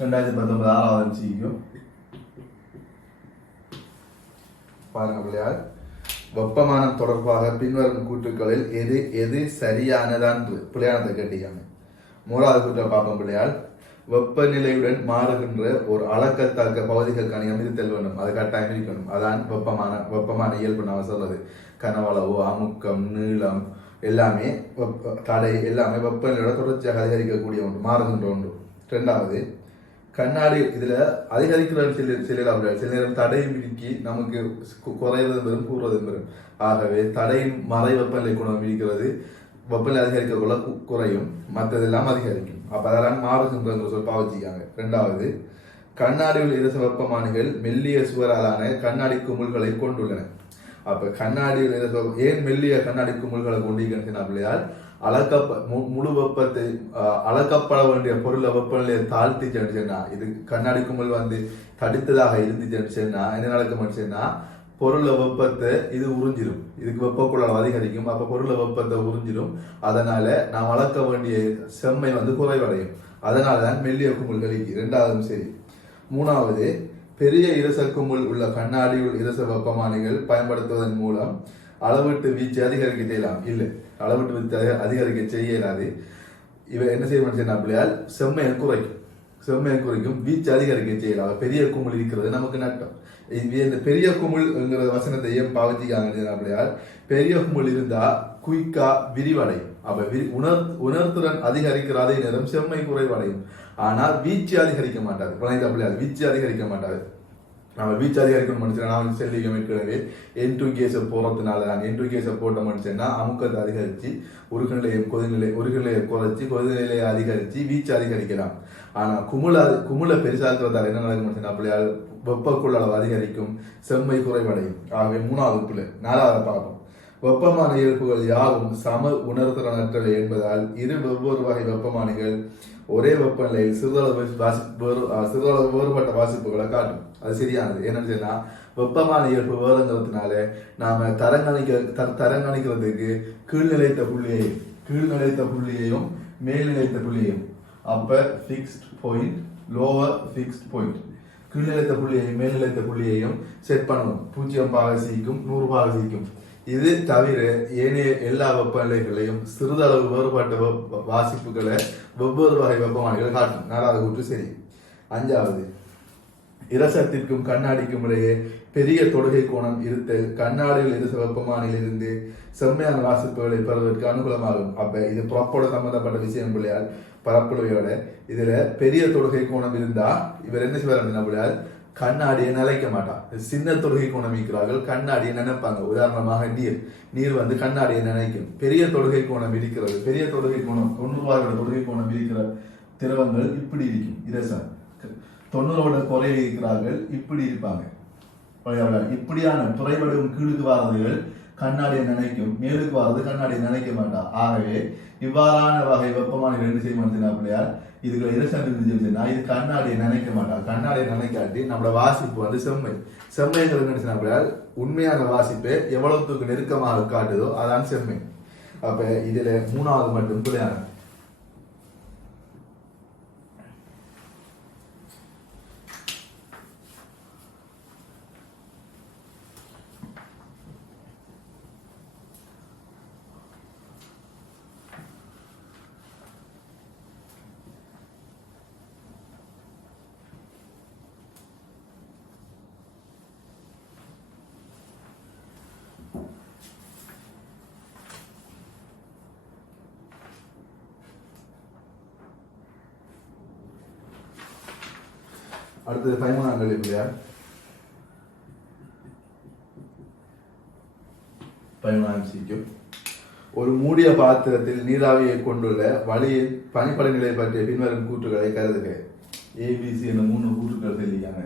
2019 6வது MCQ பாருங்க பிள்ளையார். வெப்பமானம் தொடர்பாக பின்வரும் கூற்றுக்களில் எது எது சரியானதான் பிள்ளையானத்தை கேட்டீங்க. மூணாவது கூற்றை பார்ப்போம் பிள்ளையார். வெப்பநிலையுடன் மாறுகின்ற ஒரு அளக்கத்தக்க பகுதிகளுக்கான அமைதித்தல் வேண்டும், அது கட்டாயம் இருக்கணும். அதான் வெப்பமான இயல்பு நாம சொல்றது. கனவளவு, அமுக்கம், நீளம் எல்லாமே தடை எல்லாமே வெப்பநிலையோட தொடர்ச்சியாக அதிகரிக்கக்கூடிய ஒன்று, மாறுகின்ற ஒன்று. ரெண்டாவது, கண்ணாடி இதுல அதிகரிக்கிற சில நேரம் தடையும் இருக்கி நமக்கு குறைவதும் பெறும் கூறுவதும் பெறும். ஆகவே தடையும் மறை வெப்பநிலை குணம் இருக்கிறது. வெப்பநிலை அதிகரிக்கக்குள்ள குறையும், மற்றதெல்லாம் அதிகரிக்கும். அப்ப அதெல்லாம் மாறுகின்ற சொல் பாவச்சிக்காங்க. ரெண்டாவது, கண்ணாடியில் இரச வெப்பமானிகள் மெல்லிய சுவராலான கண்ணாடி குமிழ்களை கொண்டுள்ளன. அப்ப கண்ணாடியில் ஏன் மெல்லிய கண்ணாடி குமிழ்களை கொண்டிருக்கிறால் முழு வெப்பத்தை அளக்கப்பட வேண்டிய பொருளை வெப்பநிலையை தாழ்த்தி சென்றுச்சுன்னா, இது கண்ணாடி குமிழ் தடித்ததாக இருந்துச்சுன்னா என்ன நடக்கும்னா பொருளை வெப்பத்தை இது உறிஞ்சிடும், இதுக்கு வெப்பக்குள்ள அதிகரிக்கும். அப்ப பொருளை வெப்பத்தை உறிஞ்சிடும். அதனால நாம் அளக்க வேண்டிய செம்மை குறைவடையும். அதனாலதான் மெல்லிய குமிழ்கள். இரண்டாவதும் சரி. மூணாவது, பெரிய இரச குமிழ் உள்ள கண்ணாடியுள் இரச வெப்பமானிகள் பயன்படுத்துவதன் மூலம் அளவீட்டு வீச்சு அதிகரிக்க செய்யலாம். இல்லை, அளவீட்டு வீச்சு அதிகரிக்க செய்யலாது. இவ என்ன செய்ய பிள்ளையால் செம்மையை குறைக்கும், வீச்சு அதிகரிக்க செய்யலாம். பெரிய குமிழ் இருக்கிறது நமக்கு நட்டம். இந்த பெரிய குமிழ்ங்கிற வசனத்தை ஏன் பாவச்சிக்காங்க பிள்ளையால், பெரிய குமிழ் இருந்தா குயிக்கா விரிவடையும். அப்ப உணர்திறன் அதிகரிக்கிற அதே நேரம் செம்மை குறைவடையும். ஆனால் வீச்சு அதிகரிக்க மாட்டாது. பிள்ளையால் வீச்சு அதிகரிக்க மாட்டாது. நம்ம வீச்சு அதிகரிக்கணும் மனுஷன் நான் செல்லிக்க ஏற்கனவே N2 கேஸை போறதுனால தான் N2 கேஸை போட்ட மனுஷன்னா அமுக்கத்தை அதிகரிச்சு உருகுநிலையை குறைச்சி கொதிநிலையை அதிகரிச்சு வீச்சு அதிகரிக்கலாம். ஆனா குமுளை பெருசாக்குறதால என்ன நடக்கும் மனுஷன் பிள்ளையால் வெப்பக்குள்ள அளவு அதிகரிக்கும், செம்மை குறைவடையும். ஆகவே மூணாவது பிள்ளை. நாலாவது பார்ப்போம். வெப்பமான இயல்புகள் யாவும் சம உணர்திறனற்றவை என்பதால் இரு வெவ்வேறு வகை வெப்பமானிகள் ஒரே வெப்பநிலையில் சிறிதளவு வேறுபட்ட வாசிப்புகளை காட்டும். அது சரியானது. என்னன்னு சொன்னா வெப்பமான இயல்பு வேறுங்கிறதுனால நாம தரங்கணிக்கிறதுக்கு கீழ்நிலைத்த புள்ளியையும் மேல்நிலைத்த புள்ளியையும் அப்ப fixed point, lower fixed point, கீழ்நிலைத்த புள்ளியையும் மேல்நிலைத்த புள்ளியையும் செட் பண்ணணும். 0 பாக சீக்கும் 100 பாக சீக்கும். இது தவிர ஏனைய எல்லா வெப்பநிலைகளையும் சிறிதளவு வேறுபட்ட வாசிப்புகளை வெவ்வேறு வகை வெப்பமானிகள் காட்டும். நாலாவது கூற்று சரி. அஞ்சாவது, இரசத்திற்கும் கண்ணாடிக்கும் இடையே பெரிய தொடுகை கோணம் இருத்தல் கண்ணாடியில் இரச வெப்பமானியில் இருந்து செம்மையான வாசிப்புகளை பெறுவதற்கு அனுகூலமாகும். அப்ப இது புறப்போட சம்பந்தப்பட்ட விஷயம் பிள்ளையால் பரப்புடையோட இதுல பெரிய தொடுகை கோணம் இருந்தா இவர் என்ன செய்வார் பிள்ளையால் கண்ணாடியை நிலைக்க மாட்டான். சின்ன தொடுகை கோணம் இருக்கிறார்கள், கண்ணாடியை நினைப்பாங்க. உதாரணமாக நீர் கண்ணாடியை நினைக்கும். பெரிய தொடுகை கோணம் இருக்கிறது, பெரிய தொடுகை கோணம் 90 தொடுகை கோணம் இருக்கிற திரவங்கள் இப்படி இருக்கும். இரசம் 90 குறைய இருக்கிறார்கள், இப்படி இருப்பாங்க. இப்படியான துறைவடிவம் கீழுக்கு வாரதுகள் கண்ணாடியை நினைக்கும், மேலுக்கு வாரது கண்ணாடியை நினைக்க மாட்டான். ஆகவே இவ்வாறான வகை வெப்பமான ரெண்டு செய்ய பிள்ளையார் இதுல இரசம் இருந்துச்சுன்னா இது கண்ணாடியை நினைக்க மாட்டான். கண்ணாடியை நினைக்காட்டி நம்மளோட வாசிப்பு செம்மைங்கிறது உண்மையான வாசிப்பை எவ்வளவுக்கு நெருக்கமாக காட்டுதோ அதான் செம்மை. அப்ப இதுல மூணாவது மட்டும் பிள்ளையான அடுத்தது 13ஆம் இல்லையா? 13ஆம் MCQ. ஒரு மூடிய பாத்திரத்தில் நீராவியை கொண்டுள்ள வழியில் பனிப்பட நிலை பற்றிய பின்வரும் கூற்றுகளை கருதுக. ABC என்ற 3 கூற்றுக்கள் சொல்லிக்காங்க.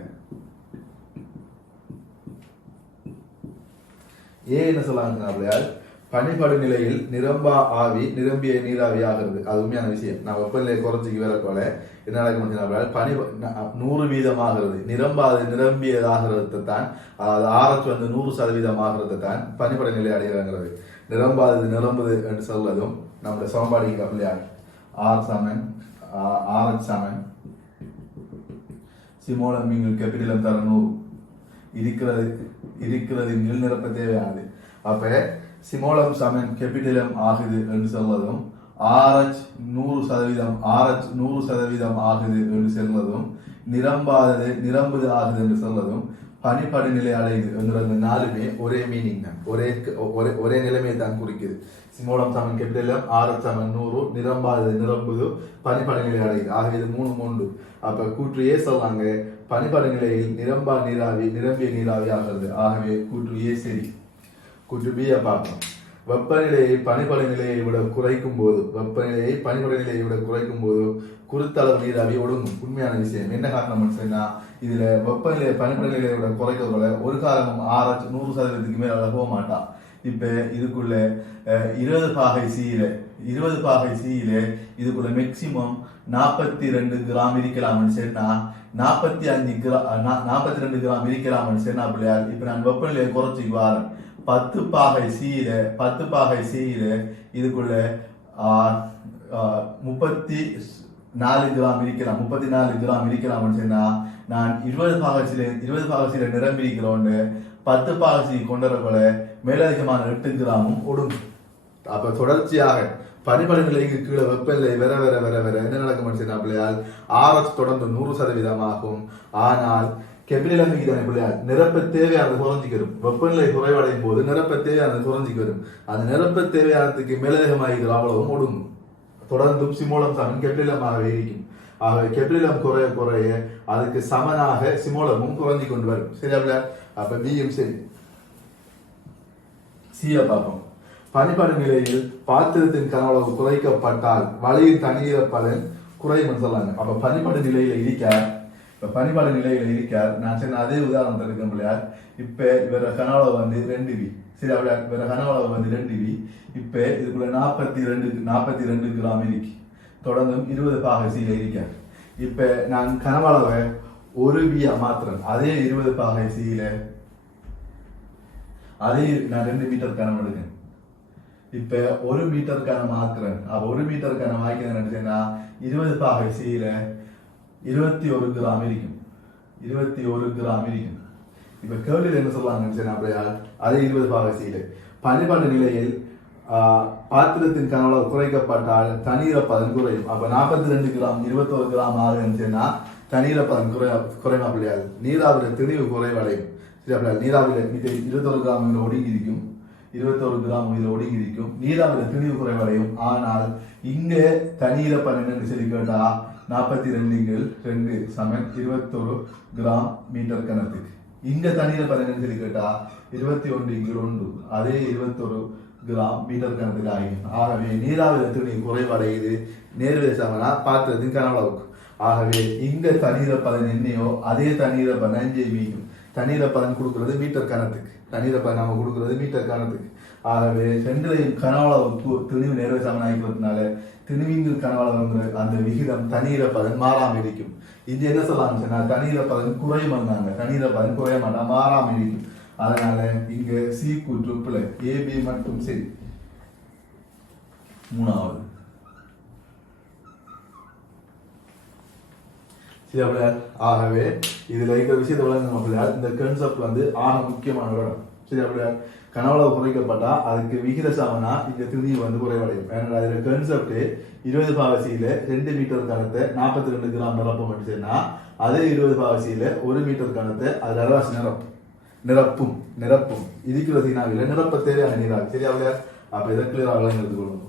என்ன சொல்லாங்க? பனிப்படு நிலையில் நிரம்பா ஆவி நிரம்பிய நீராவி ஆகிறது. அது உண்மையான விஷயம். நான் வெப்பநிலையை குறைச்சிக்கு வர போல என்ன நடக்கும்? பனி 100% ஆகிறது. நிரம்பியதாகிறது தான், அதாவது ஆரச்சு 100% ஆகிறது தான் பனிப்பட நிலை அடைகிறது. நிரம்புது என்று சொல்வதும் நம்முடைய சமன்பாடு பிள்ளையார் RH சிமோலம் மீங்கள் கேபிட்டலம் தர 100 இருக்கிறது நிரப்ப தேவையானது. அப்ப சிமோலம் சமன் கேபிட்டலம் ஆகுது என்று சொல்வதும் RH 100% ஆகுது என்று சொல்வதும் நிரம்புது ஆகுது என்று சொல்வதும் பனிப்படு நிலை அடையுது என்கிற நாலுமே ஒரே மீனிங் தான், ஒரே நிலைமையை தான் குறிக்குது. சிமோலம் சமன் கேபிட்டலம், RH சமன் 100, நிரம்புது, பனிப்படு நிலை அடையுது. ஆகவே இது 3 3. அப்ப கூற்று ஏ சொல்றாங்க பனிப்படு நிலையில் நிரம்பிய நீராவி ஆகிறது. ஆகவே கூற்று ஏ சரி. கூற்று பி பார்ப்போம். வெப்பநிலையை பனிப்படு நிலையை விட குறைக்கும் போது குருத்தளவு நீராவி ஒடுங்கும். உண்மையான விஷயம். என்ன காரணம் சொன்னா இதுல வெப்பநிலை பனிப்படு நிலையை விட குறைக்கக்குள்ள ஒரு காரணம் RH 100% மேல போக மாட்டான். இப்ப இதுக்குள்ள 20 பாகை சீல இதுக்குள்ள மேக்சிமம் 42 கிராம் இருக்கலாம்னு சொன்னா 42 கிராம் இருக்கலாம்னு சொன்னா பிள்ளையா இப்ப நான் வெப்பநிலையை குறைச்சிக்கு வரேன். 10 பாகை சீல இதுக்குள்ள 34 கிராம் இருக்கலாம், 34 கிராம் இருக்கலாம்னு சொன்னா நான் 20 பாகசில நிரம்பிக்கிறோன்னு 10 பாகசி கொண்டவர்களை மேலதிகமான 8 கிராமும் ஒடுங்கும். அப்ப தொடர்ச்சியாக பனிப்படு நிலைக்கு கீழே வெப்பநிலை வர என்ன நடக்கும் சொன்னா பிள்ளையால் RH தொடர்ந்து 100% ஆகும். ஆனால் கேபிட்டலம் பிள்ளையால் நிரப்ப தேவையானது குறைஞ்சிக்கிறோம். வெப்பநிலை குறைவடையும் போது நிரப்ப தேவையானது குறைஞ்சிக்கிறோம். அந்த நிரப்ப தேவையானதுக்கு மேலதிகமாகிற அவ்வளவும் ஒடுங்கும். தொடர்ந்தும் சிமோலம் சமன் கேபிட்டலமாகவே இருக்கும். ஆகவே கேபிட்டலம் குறைய அதுக்கு சமனாக சிமோலமும் குறைஞ்சி கொண்டு வரும். சரியா பிள்ளையா? அப்ப பியும் சரி. சிய பார்ப்போம். பனிப்படு நிலையில் பாத்திரத்தின் கனவளவு குறைக்கப்பட்டால் வளையின் தண்ணீர பலன் குறையும் சொல்லாங்க. அப்ப பனிப்படு நிலையில இருக்கார் நான் சொன்ன அதே உதாரணம் எடுக்க முடியாது. இப்ப இவர கனவளவு வந்து 2V. சரி அப்படியா? இவர கனவளவு வந்து 2V. இப்ப இதுக்குள்ள 42 கிராம் இருக்கு. தொடர்ந்தும் 20 பாகசியில இருக்கார். இப்ப நான் கனவளவை 1V மாத்திரம் அதே 20 பாகசியில அதே நான் 2 மீட்டர் கனம் எடுக்கேன். இப்ப 1 மீட்டர் கனம் மாத்திரம். அப்ப 1 மீட்டர் கனம் வாய்க்கிறேன்னா 20 பாகசியில 21 கிராம் இருக்கும். 21 கிராம் இருக்கும். இப்ப கேள்வியில் என்ன சொல்லுவாங்க? அதே 20 பாகசியில பனிப்படு நிலையில் பாத்திரத்தின் கனவளவு குறைக்கப்பட்டால் தண்ணீரப்பதன் குறையும். அப்ப 42 கிராம் 21 கிராம் ஆகுதுன்னா தண்ணீரப்பதன் குறைமா பிள்ளையாது. நீராவில திணிவு குறைவடையும். சரி அப்படியா? நீராவில 21 கிராம் ஒடுங்கி இருக்கும். 21 கிராம் இதுல ஒடுங்கி இருக்கும். நீராவில திணிவு குறைவடையும். ஆனால் இங்க தண்ணீரப்பதன் என்று சொல்லி கேட்டா 42 சமன் 21 கிராம் மீட்டர் கனத்துக்கு. இங்க தண்ணீரப்பதன் என்று சொல்லி கேட்டா 21 அதே 21 கிராம் மீட்டர் கணத்தில் ஆகும். ஆகவே நீராவில திணிவு குறைவடையுது நேர்வித சமனா பாத்திரத்தின் கனவளவுக்கு. ஆகவே இங்க தண்ணீரப்பதன் என்னையோ அதே தண்ணீரப்பதன் 5 மீக்கும். தண்ணீரப்பதன் கொடுக்கிறது மீட்டர் கணத்துக்கு. தண்ணீரப்பதன் நாம கொடுக்கிறது மீட்டர் கணத்துக்கு. ஆகவே ரெண்டுலையும் கனவளவு திணிவு நேர்வித சமன் ஆகிக்கிறதுனால திணிவிங்கு கனவளவுங்கிற அந்த விகிதம் தண்ணீரப்பதன் மாறாம இருக்கும். இது என்ன சொல்லலாம் சொன்னா தண்ணீரப்பதன் குறையமாட்டாங்க. தண்ணீரப்பதன் குறைய மாட்டான், மாறாம இருக்கும். அதனால இங்க சி கூற்று பிழை. AB மட்டும் சரி. மூணாவது சரி அப்படியா? ஆகவே இதுல இருக்கிற விஷயத்தை விளங்க அப்படியா? இந்த கான்செப்ட் வந்து ஆக முக்கியமான இடம். சரி அப்படியா? கனவளவு குறைக்கப்பட்டா அதுக்கு விகித சமனா இந்த திணிவு வந்து குறைவடையும். ஏன்னா இதுல கான்செப்ட் 20 பாகசியில 2 மீட்டர் கணத்தை 42 கிராம் நிரப்பம் சொன்னா அதே 20 பாகசியில 1 மீட்டர் கணத்தை அது அரவாசி நிரப்பும் இருக்கிற சீனாவில நிரப்ப தேவையான நீராவி. சரியா? அப்ப இதை கிளியரா விளங்கி எடுத்துக்கொள்ளும்.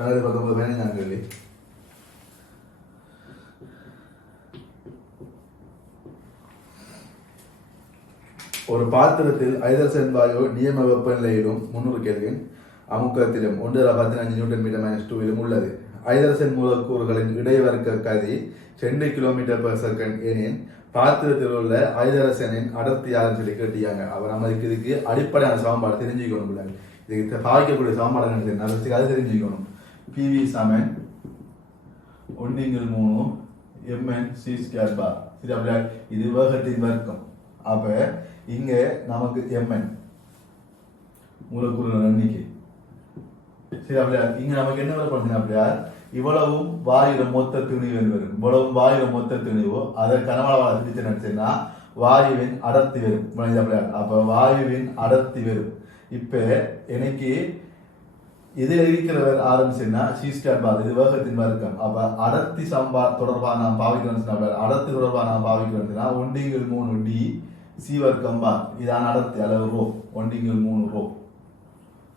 Kalau di bagian yang gede. ஒரு பாத்திரத்தில் ஐதரசன் வாயு நியம வெப்பநிலையிலும் 300 கெல்வின் அமுக்கத்திலும் 1.15 நியூட்டன் மீட்டர் -2 உள்ளது. ஐதரசன் மூலக்கூறுகளின் இடைவர்க்க கதி 2 km/s எனின் பாத்திரத்தில் உள்ள ஐதரசனின் அடர்த்தி யாருன்னு சொல்லி கேட்டியாங்க. அவர் நம்மளுக்கு இதுக்கு அடிப்படையான சமன்பாடு தெரிஞ்சுக்கணும். இதுக்கு பாய்க்கக்கூடிய சமன்பாடு அது தெரிஞ்சுக்கணும். PV சமன் 1/3 mn c² பார். சரி, அப்படியா? இது வேகத்தின் வர்க்கம். அப்ப இங்க நமக்கு mn மூலக்கூறுகள் எண்ணிக்கை. சரி, அப்படியா? இங்க நமக்கு என்ன பண்ணணும்? அப்படியா, இவ்வளவும் வாயுட மொத்த திணிவு வரும். இவ்வளவும் வாயுட மொத்த திணிவு அதை கனவளவாக சிந்திச்சு நினைச்சேன்னா வாயுவின் அடர்த்தி வரும். அப்படியா? அப்ப வாயுவின் அடர்த்தி வரும். இப்ப எனக்கு இதுல இருக்கிறவர் ஆரம்பிச்சுன்னா c² பார், இது வேகத்தின் வர்க்கம். அப்ப அடர்த்தி தொடர்பாக நாம் பாவிக்கிறோம். அடர்த்தி தொடர்பாக நாம் பாவிக்கிறோம்னா 1/3 d c வர்க்கம் பார். இதான அடர்த்தி அளவு ரோ, 1/3 ரோ.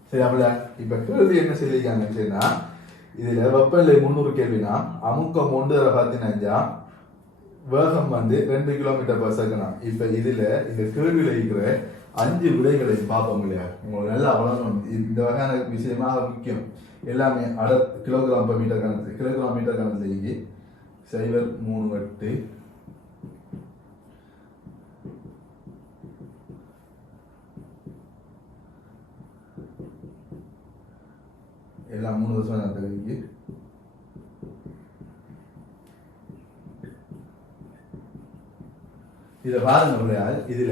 சரி, அப்படியா? இப்ப கேள்வி என்ன செய்திருக்காங்கன்னா, இதுல வெப்பநிலை 300 கெல்வினா அமுக்கம் 1.15 வேகம் 2 km/s. இப்ப இதுல இந்த கேள்வியில இருக்கிற 5 விடைகளை பார்ப்போம் இல்லையா? உங்களுக்கு நல்லா வளரணும். இந்த வகையான விஷயமாக முக்கியம். எல்லாமே கிலோகிராம்/மீட்டர் கணக்கு 0.38 எல்லாம் 3 வருஷம் தெரிவிக்கு. இதை பாருங்க, இதுல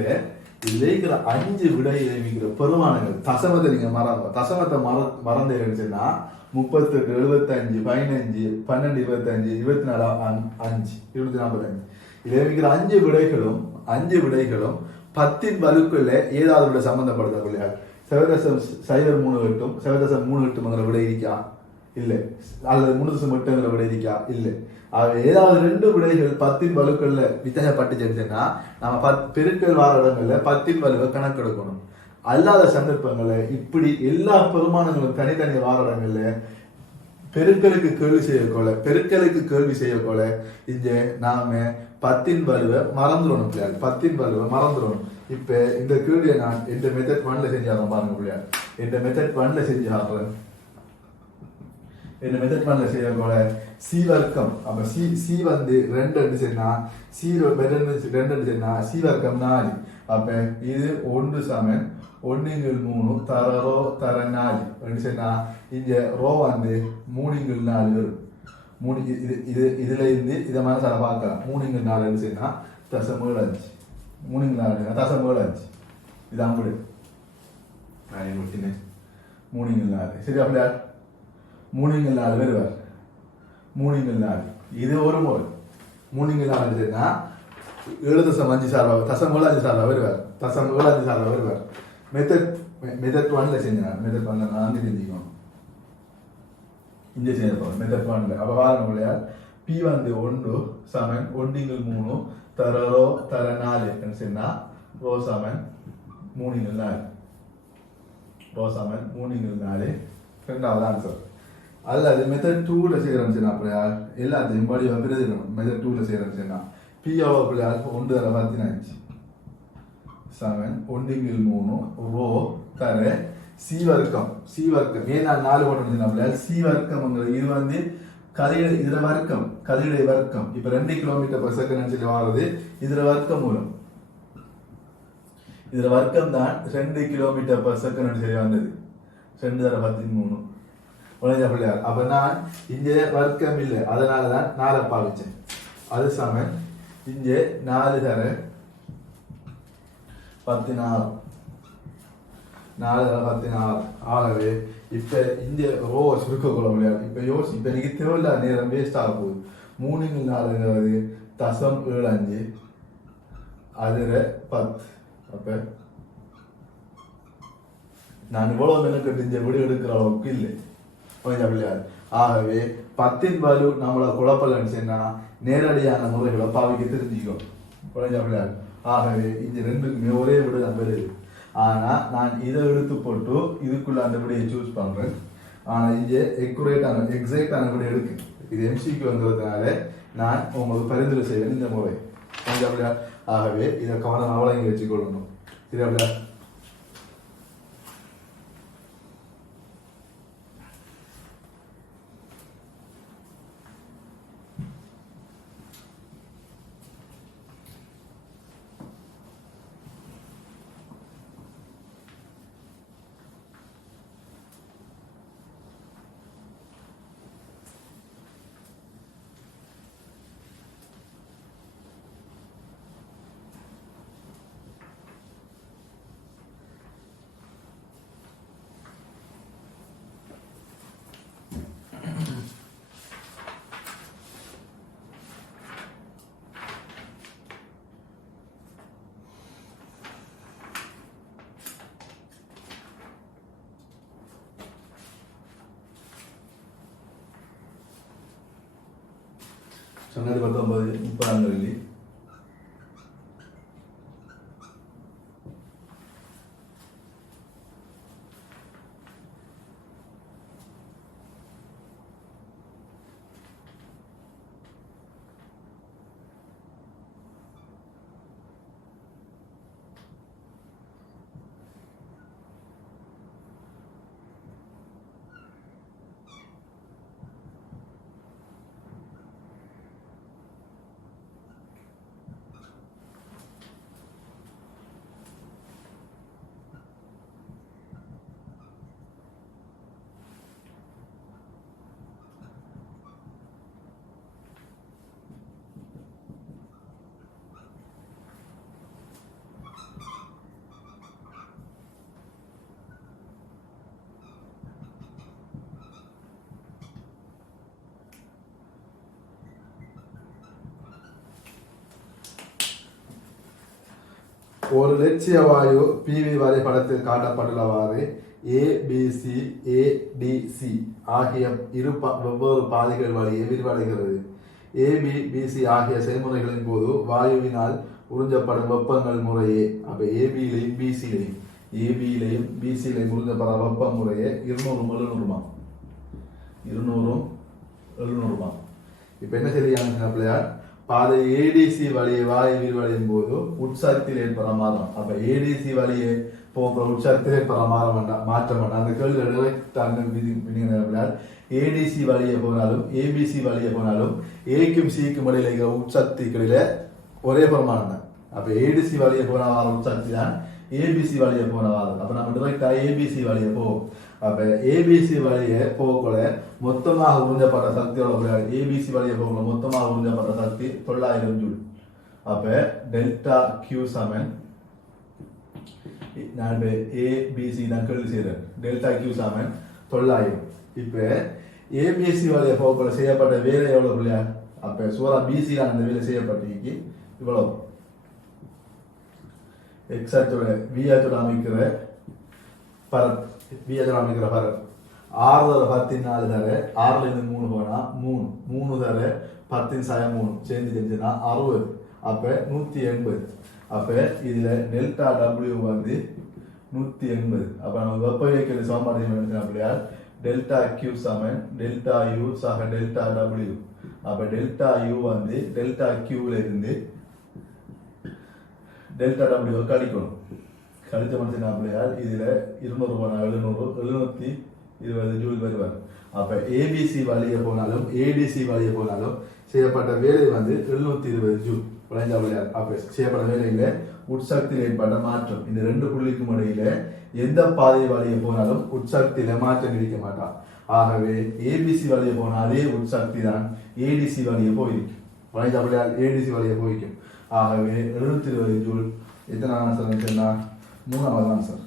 இருக்கிற 5 விடையில இருக்கிற பெருமானங்கள் தசமத்தை நீங்க தசமத்தை மறந்துச்சுன்னா 38, 75, 15, 12, 25, 24, 5, 245. இதுல இருக்கிற 5 விடைகளும் 10 வலுக்குள்ள ஏதாவது விட சம்பந்தப்படுத்த இல்லையா? 0.038 0.38 விட இருக்கா? இல்லை. அல்லது 3.8 விட இருக்கா? இல்லை. ஏதாவது 2 விடைகள் 10 வலுக்கள்ல வித்தியாசப்பட்டுச்சுன்னா நம்ம பெருக்கல் வார இடங்கள்ல 10 வலுவை கணக்கெடுக்கணும். அல்லாத சந்தர்ப்பங்கள்ல இப்படி எல்லா பெருமானங்களும் தனித்தனி வார இடங்கள்ல பெருக்கலுக்கு கேள்வி செய்யக்கொள்ள இங்க நாம 10 வலுவை மறந்துடணும் பிள்ளையார். 10 வலுவை மறந்துடணும். இப்ப இந்த கேள்வியை நான் எந்த மெத்தட் 1ல செஞ்சாரன் பாருங்க பிள்ளையார். எந்த மெத்தட் 1ல செஞ்சாடுறேன். என்ன மெத்தட் 1ல செய்யக்கூட சி வர்க்கம். அப்ப சி 2 சொன்னா சி 2 சொன்னா சி வர்க்கம் 4. அப்ப இது 1 சமன் 1/3 தர ரோ தர 4 சொன்னா இங்க ரோ 3/4 வரும். இதுல இருந்து இதை மனசால பார்க்கலாம். 3/4 சொன்னா தசமேழு 3/4 தசமேழு. இது அம்புடு நான் முடிச்சினேன். 3/4. சரி, அப்படியா? 3/4 வருவார். 3/4 இது ஒரு முறை. 3/4 சொன்னா 7.5 சார்பா தசமேழு சார்பா வருவார். தசமேழு சார்பா வருவார். மெத்தட் 1ல செஞ்சார். மெத்தட் 1ல நான் செஞ்சுக்கணும். இங்கே செய்யப்போம் மெத்தட் 1ல. அப்ப பாருங்க இல்லையா? P 1 சமன் 1/3 தர ரோ தர 4 சொன்னா ரோ சமன் 3/4. ரோ சமன் 3/4 ரெண்டாவது ஆன்சர். அல்லது மெத்தட் 2ல செய்யறோம்னா அப்படியா எல்லாத்தையும் படி பிரதிக்கணும். மெத்தட் 2ல செய்யறோம்னா P அப்படியா 1/15 சமன் 1/3 ரோ தர சி வர்க்கம். ஏன் நான் 4 போட்டோம் அப்படியா? சி வர்க்கம் இது இதுல வர்க்கம் கதிரை வர்க்கம். இப்ப 2 km/s சொல்லி வாரது இதுல வர்க்கம் மூலம். இதுல வர்க்கம் தான் 2 km/s சொல்லி வந்தது. 2/13 பிள்ளையார். அப்ப நான் இங்க வர்க்கம் இல்லை, அதனாலதான் 4 பாவிச்சேன். அது சமன் இங்க 4 தர 16 ஆகவே இப்ப இந்த ரோ சுருக்கக்குள்ள விளையாடு. இப்ப இப்ப எனக்கு தேவையில்ல நேரம் வேஸ்ட் ஆக போகுது. 3/4 தசம் 75 அதுல 10. அப்ப நான் இவ்வளவு மெனக்கட்டு இந்த விடு எடுக்கிற அளவுக்கு இல்லை விளையாடு. ஆகவே 10 வலு நம்மள குழப்பலன்னு சொன்னா நேரடியான முறைகளை பாவிக்க தெரிஞ்சுக்கும் விளையாடு. ஆகவே இந்த 2க்குமே ஒரே விடு தான் வருது. ஆனா நான் இதை எடுத்து போட்டு இதுக்குள்ள அந்த விடையை சூஸ் பண்றேன். ஆனா இங்க எக்ஸாக்டான விடை எடுக்கு. இது MCQ வந்ததுனால நான் உங்களுக்கு பரிந்துரை செய்வேன் இந்த முறை. ஆகவே இதை கவனம் வழங்கி வச்சுக்கொள்ளணும். சரியா பிள்ளையா? சொன்னது 19 30ஆம் தேதி. ஒரு லட்சிய வாயு பிவி வரைபடத்தில் காட்டப்பட்டுள்ளவாறு ஏபிசி ஏடிசி ஆகிய இரு வெவ்வேறு பாதைகள் வழியே விரிவடைகிறது. ஏபி பிசி ஆகிய செயல்முறைகளின் போது வாயுவினால் உறிஞ்சப்படும் வெப்பங்கள் முறையே அப்ப ஏபியிலையும் பிசியிலையும் உறிஞ்சப்படுற வெப்பம் முறையே 200 700 இப்ப என்ன சரியான பிள்ளையார்? பாதை ஏடிசி வழியை வாயு விரிவடையும் போது உற்சாகத்தில் ஏற்பட மாறும். அப்ப ஏடிசி வழியே போகிற உற்சாகத்தில் ஏற்பட மாற்றம் வேண்டாம். அந்த கேள்வி ஏடிசி வழியே போனாலும் ஏபிசி வழியே போனாலும் ஏக்கும் சிக்கும் இடையில இருக்கிற உற்சக்திகளில ஒரே பிரமாணம் தான். அப்ப ஏடிசி வழியே போன வார உற்சக்தி தான் ஏபிசி வழியே போன வாரம். அப்ப நம்ம டிரெக்டா ஏபிசி வழியே போவோம். அப்ப ஏபிசி வழியே போகக்கூட மொத்தமாக உறிஞ்சப்பட்ட சக்தியோட ஏபிசி வழியே போகக்கூட மொத்தமாக உறிஞ்சப்பட்ட சக்தி 900 ஜூல். அப்ப டெல்டா கியூ சமன் நான் ஏபிசி தான் கேள்வி செய்யறேன். டெல்டா கியூ சமன் 900. இப்ப ஏபிசி வழியே போகக்கூட செய்யப்பட்ட வேலை எவ்வளவு பிள்ளையா? அப்ப சூரா பிசி தான் அந்த வேலை செய்யப்பட்டிருக்கு. இவ்வளவு எக்ஸாக்டோட வியாத்தோட அமைக்கிற பரத் 6 தர 14 தர 6ல இருந்து 3 போனா 3 தர 10 சேர்ந்து செஞ்சுனா 60. அப்ப 180. அப்ப இதுல டெல்டா டபிள்யூ வந்து 180. அப்ப நம்ம வெப்ப இயக்கவியல் சமன்பாடு என்ன அப்படியா? டெல்டா கியூ சமன் டெல்டா யூ சக டெல்டா டபிள்யூ. அப்ப டெல்டா யூ வந்து டெல்டா கியூல இருந்து டெல்டா டபிள்யூ கழிக்கணும். கழிச்ச மனுஷன் அப்படியால் இதுல 200 போனா 720 ஜூல் வருவார். அப்ப ஏபிசி வழியே போனாலும் ஏடிசி வழியே போனாலும் செய்யப்பட்ட வேலை வந்து 720 ஜூல் விளைஞ்ச அப்படியார். அப்ப செய்யப்பட்ட வேலையில உற்சக்தியில் ஏற்பட்ட மாற்றம் இந்த 2 புள்ளிக்கும் இடையில எந்த பாதை வழியே போனாலும் உற்சக்தியில மாற்றம் கிடைக்க மாட்டான். ஆகவே ஏபிசி வழியே போன அதே உற்சக்தி தான் ஏடிசி வழியே போயிருக்கும். விளைஞ்ச அப்படியால் ஏடிசி வழியே போயிருக்கும். ஆகவே 720 ஜூல் எத்தனை ஆன்சர் சொன்னா 3வது ஆன்சர்.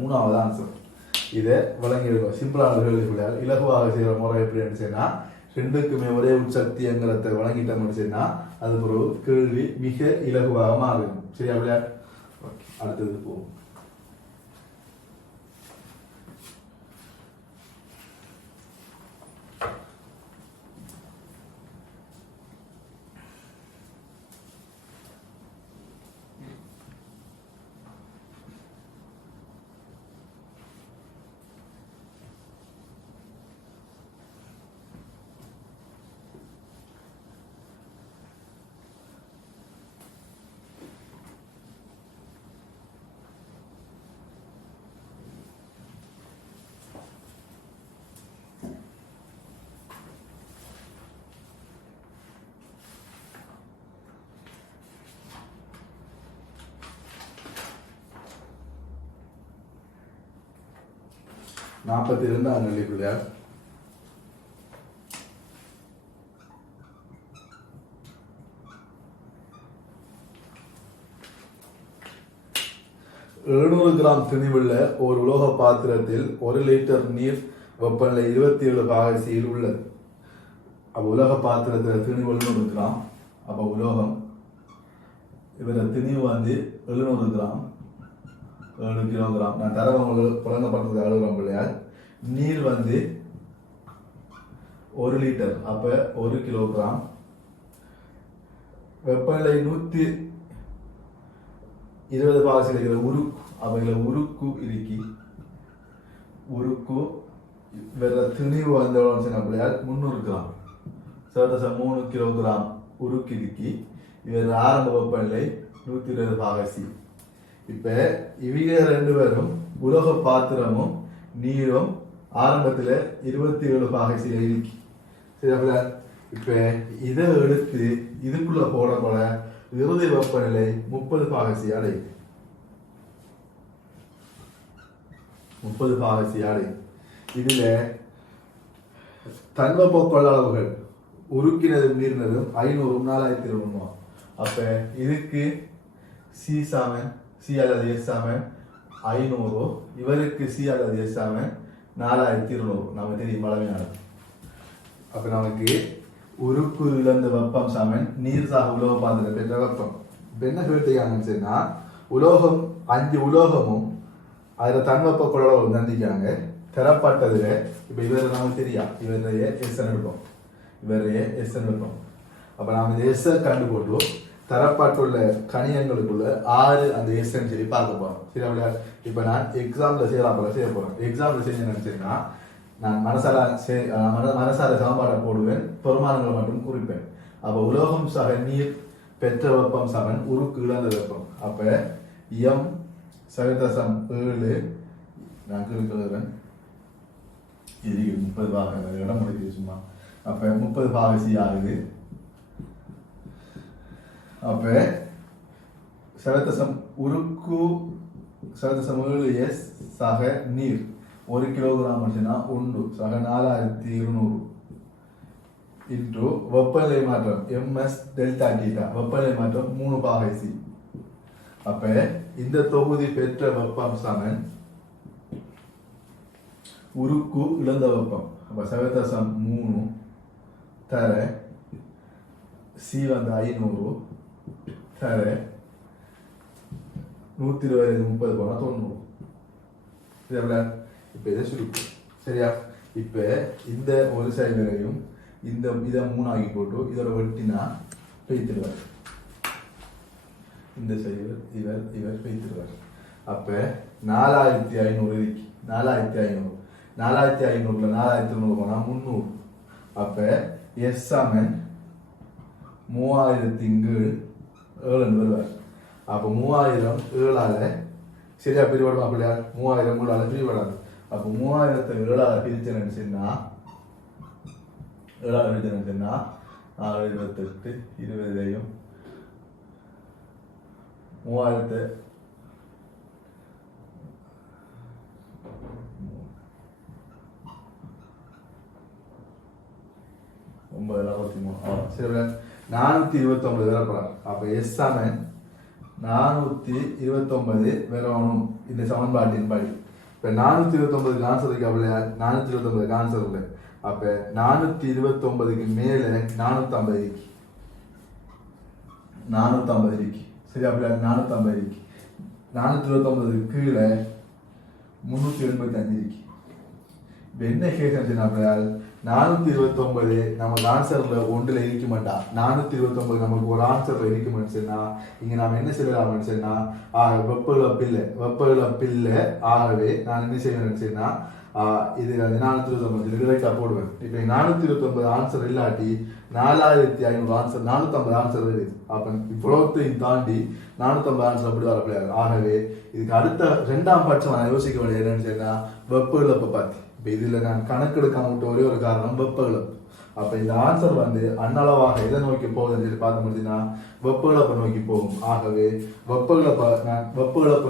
மூணாவது ஆன்சர். இதை வழங்கியிருக்கோம். சிம்பிளான கேள்வி. இலகுவாக செய்கிற முறை எப்படி சொன்னா 2க்குமே ஒரே உற்சக்திங்கிறத வழங்கிட்டோம்னு சொன்னா அது ஒரு கேள்வி மிக இலகுவாக மாறும். சரியா பிள்ளையா? அடுத்தது போவோம். 42 அண்ணி பிள்ளையார். கிராம் திணிவுள்ள ஒரு உலோக பாத்திரத்தில் 1 லிட்டர் நீர் வெப்பநிலை 27 பாகசியில் உள்ளது. அப்ப உலோக பாத்திரத்தில் திணிவு 700 கிராம். அப்ப உலோகம் இவர திணிவு வந்து 700 கிராம், 7 கிலோகிராம். நான் தரவங்களுக்கு புழங்கப்படுறது அழுகிறோம் பிள்ளையார். நீர் வந்து 1 லிட்டர், அப்ப 1 கிலோகிராம். வெப்பநிலை 120 பாகசியில் இருக்கிற உருக்கு, அப்ப இதுல உருக்கு இருக்கி, உருக்கு வேற திணிவு வந்து பிள்ளையார் 300 கிராம், 3 கிலோகிராம் உருக்கு இருக்கி. இவர் ஆரம்ப வெப்பநிலை 120 பாகசி. இப்ப இவங்க 2 பேரும் உலோக பாத்திரமும் நீரும் ஆரம்பத்துல 27 பாகசியில இருக்கு. சரி, இப்ப இதை எடுத்து இதுக்குள்ள போட இறுதி வெப்பநிலை 30 பாகசி அடையும். 30 பாகசி அடையும். இதுல தன்வெப்ப கொள்ளளவுகள் உருக்கினதும் நீர்னதும் 500 4200. அப்ப இதுக்கு சி சாமன், சி அல்லது எஸ் சாமன் 500, இவருக்கு சி அல்லது எஸ் சாமன் 4200. நம்ம தெரியும் பழமையானது. அப்ப நமக்கு உருக்கு இழந்த வெப்பம் சமன் நீர் சாக உலோக பாத்திரம் பெற்ற வெப்பம். இப்ப என்ன கேட்டுக்காங்கன்னு சொன்னா, உலோகம் 5 உலோகமும் அதுல தன்வெப்ப கொள்ளளவு தந்திக்காங்க தரப்பட்டதுல. இப்ப இவரை நமக்கு தெரியா, இவரைய எஸ் எடுப்போம், இவரைய எஸ் எடுப்போம். அப்ப நாம இந்த எஸ் கண்டு போட்டு தரப்பட்டுள்ள கணியங்களுக்குள்ள 6 அந்த எஸ் சொல்லி பார்க்க போறோம். சரி, அப்படியா? இப்ப நான் எக்ஸாம்ல செய்ய போறேன். எக்ஸாம்ல செய்ய நினைச்சேன்னா நான் மனசார சமன்பாடை போடுவேன், பெருமானங்களை மட்டும் குறிப்பேன். அப்ப உலோகம் சக நீர் பெற்ற வெப்பம் சமன் உருக்கு இழந்த வெப்பம். அப்ப எம் 7.7 நான் கிழக்கிறேன். இது 30 பாக இடம் முடியுது சும்மா. அப்ப 30 பாகசி ஆகுது. அப்ப 7 உருக்கு 7.7 எஸ் சக நீர் 1 கிலோகிராம் உண்டு சக 4200 இன்டு வெப்பநிலை மாற்றம் எம்எஸ் டெல்டா டீட்டா, வெப்பநிலை மாற்றம் 3 பாகசி. அப்ப இந்த தொகுதி பெற்ற வெப்பம் சமன் உருக்கு இழந்த வெப்பம். அப்ப 7.3 தர சி வந்து 500 தர 120 30 போனா 90. இப்ப இதை சுருக்கும். சரியா? இப்ப இந்த ஒரு சைவரையும் இந்த இதை 3 ஆகி போட்டு இதோட வெட்டினா பெய்த்திருவார். இந்த சைவர் இவர் பெய்த்திருவார். அப்ப 4500 இருக்கு. 4500 4500ல 4200 போனா 300. அப்ப எஸ் சமன் 3000 வருவார். அப்ப 3000 7ஆல சரியா பிரிவடமா பிள்ளையா? 3000 7ஆல பிரிவடாது. அப்ப 3000 7ஆல பிரிச்சேன்னு சொன்னா 7ஆல பிரிச்சேன்னு சொன்னா 28 20ஐயும் 3000 429 வரப்போறாங்க. அப்ப எஸ் சமன் 429 வரணும் இந்த சமன்பாட்டின் படி. இப்ப 429 ஆன்சர் இருக்கு. அப்படியா? 429 ஆன்சர் இல்லை. அப்ப 429க்கு மேல 450 இருக்கு. 450 இருக்கு. சரி, அப்படியா? 450 இருக்கு. 429 கீழே 385 இருக்கு. இப்ப என்ன கேட்கறது அப்படியா? 429 நமக்கு ஆன்சர்ல ஒன்றுல இருக்க மாட்டா. 429 நமக்கு ஒரு ஆன்சர்ல இருக்குமென்னு சொன்னா இங்க நாம என்ன செய்யலாம்னு சொன்னா, வெப்ப இழப்பில்லை. ஆகவே நான் என்ன செய்வேன்னு சொன்னா இது 429 டிரெக்டா போடுவேன். இப்ப 429 ஆன்சர் இல்லாட்டி 4500 ஆன்சர் 450 ஆன்சர் வருது. அப்ப இவ்வளவுத்தையும் தாண்டி 450 ஆன்சர் அப்படி வரப்படாது. ஆகவே இதுக்கு அடுத்த 2ஆம் பட்சம் நான் யோசிக்க வேண்டிய என்னன்னு சொன்னா வெப்ப இழப்பை பார்த்து. இதுல நான் கணக்கெடுக்காம விட்ட ஒரே ஒரு காரணம் வெப்ப இழப்பு. அப்ப இந்த ஆன்சர் வந்து அன்னளவாக எதை நோக்கி போகுதுன்னு சொல்லி பார்க்க முடியுதுன்னா வெப்ப இழப்பை நோக்கி போகும். ஆகவே வெப்ப இழப்பை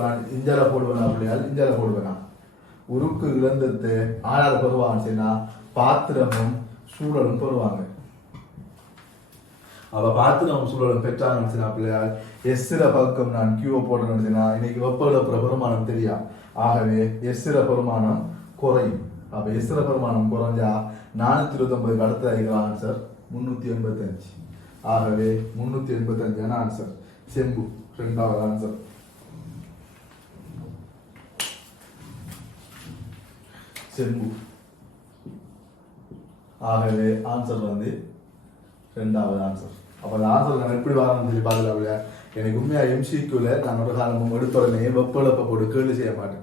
நான் இஞ்சால போடுவேனா அப்படியா? இஞ்சால போடுவேனா? உருக்கு இழந்தது ஆளாத பெறுவாங்கன்னு சொன்னா பாத்திரமும் சூழலும் பெறுவாங்க. அவ பாத்திரமும் சூழலும் பெற்றாங்கன்னு சொன்னா பிள்ளையால் எஸ்ஸில பக்கம் நான் கியூவை போட்டேன்னு சொன்னா இன்னைக்கு வெப்ப இழப்புற பெருமானம் தெரியா. ஆகவே எஸ்ஸில பெருமானம் குறையும். அப்ப எஸ்ஸில பெருமானம் குறைஞ்சா 429 அடுத்த ஆன்சர் 385. ஆகவே 385 ஆன்சர். செம்பு இரண்டாவது ஆன்சர். செம்பு. ஆகவே ஆன்சர் வந்து இரண்டாவது ஆன்சர். அப்ப அந்த ஆன்சர் நான் எப்படி வரணும்னு சொல்லி பார்க்கல. எனக்கு உண்மையா எம்சிக்யூல நான் ஒரு காலமும் எடுத்துடனே வெப்பழப்ப போட்டு கேள்வி செய்ய மாட்டேன்.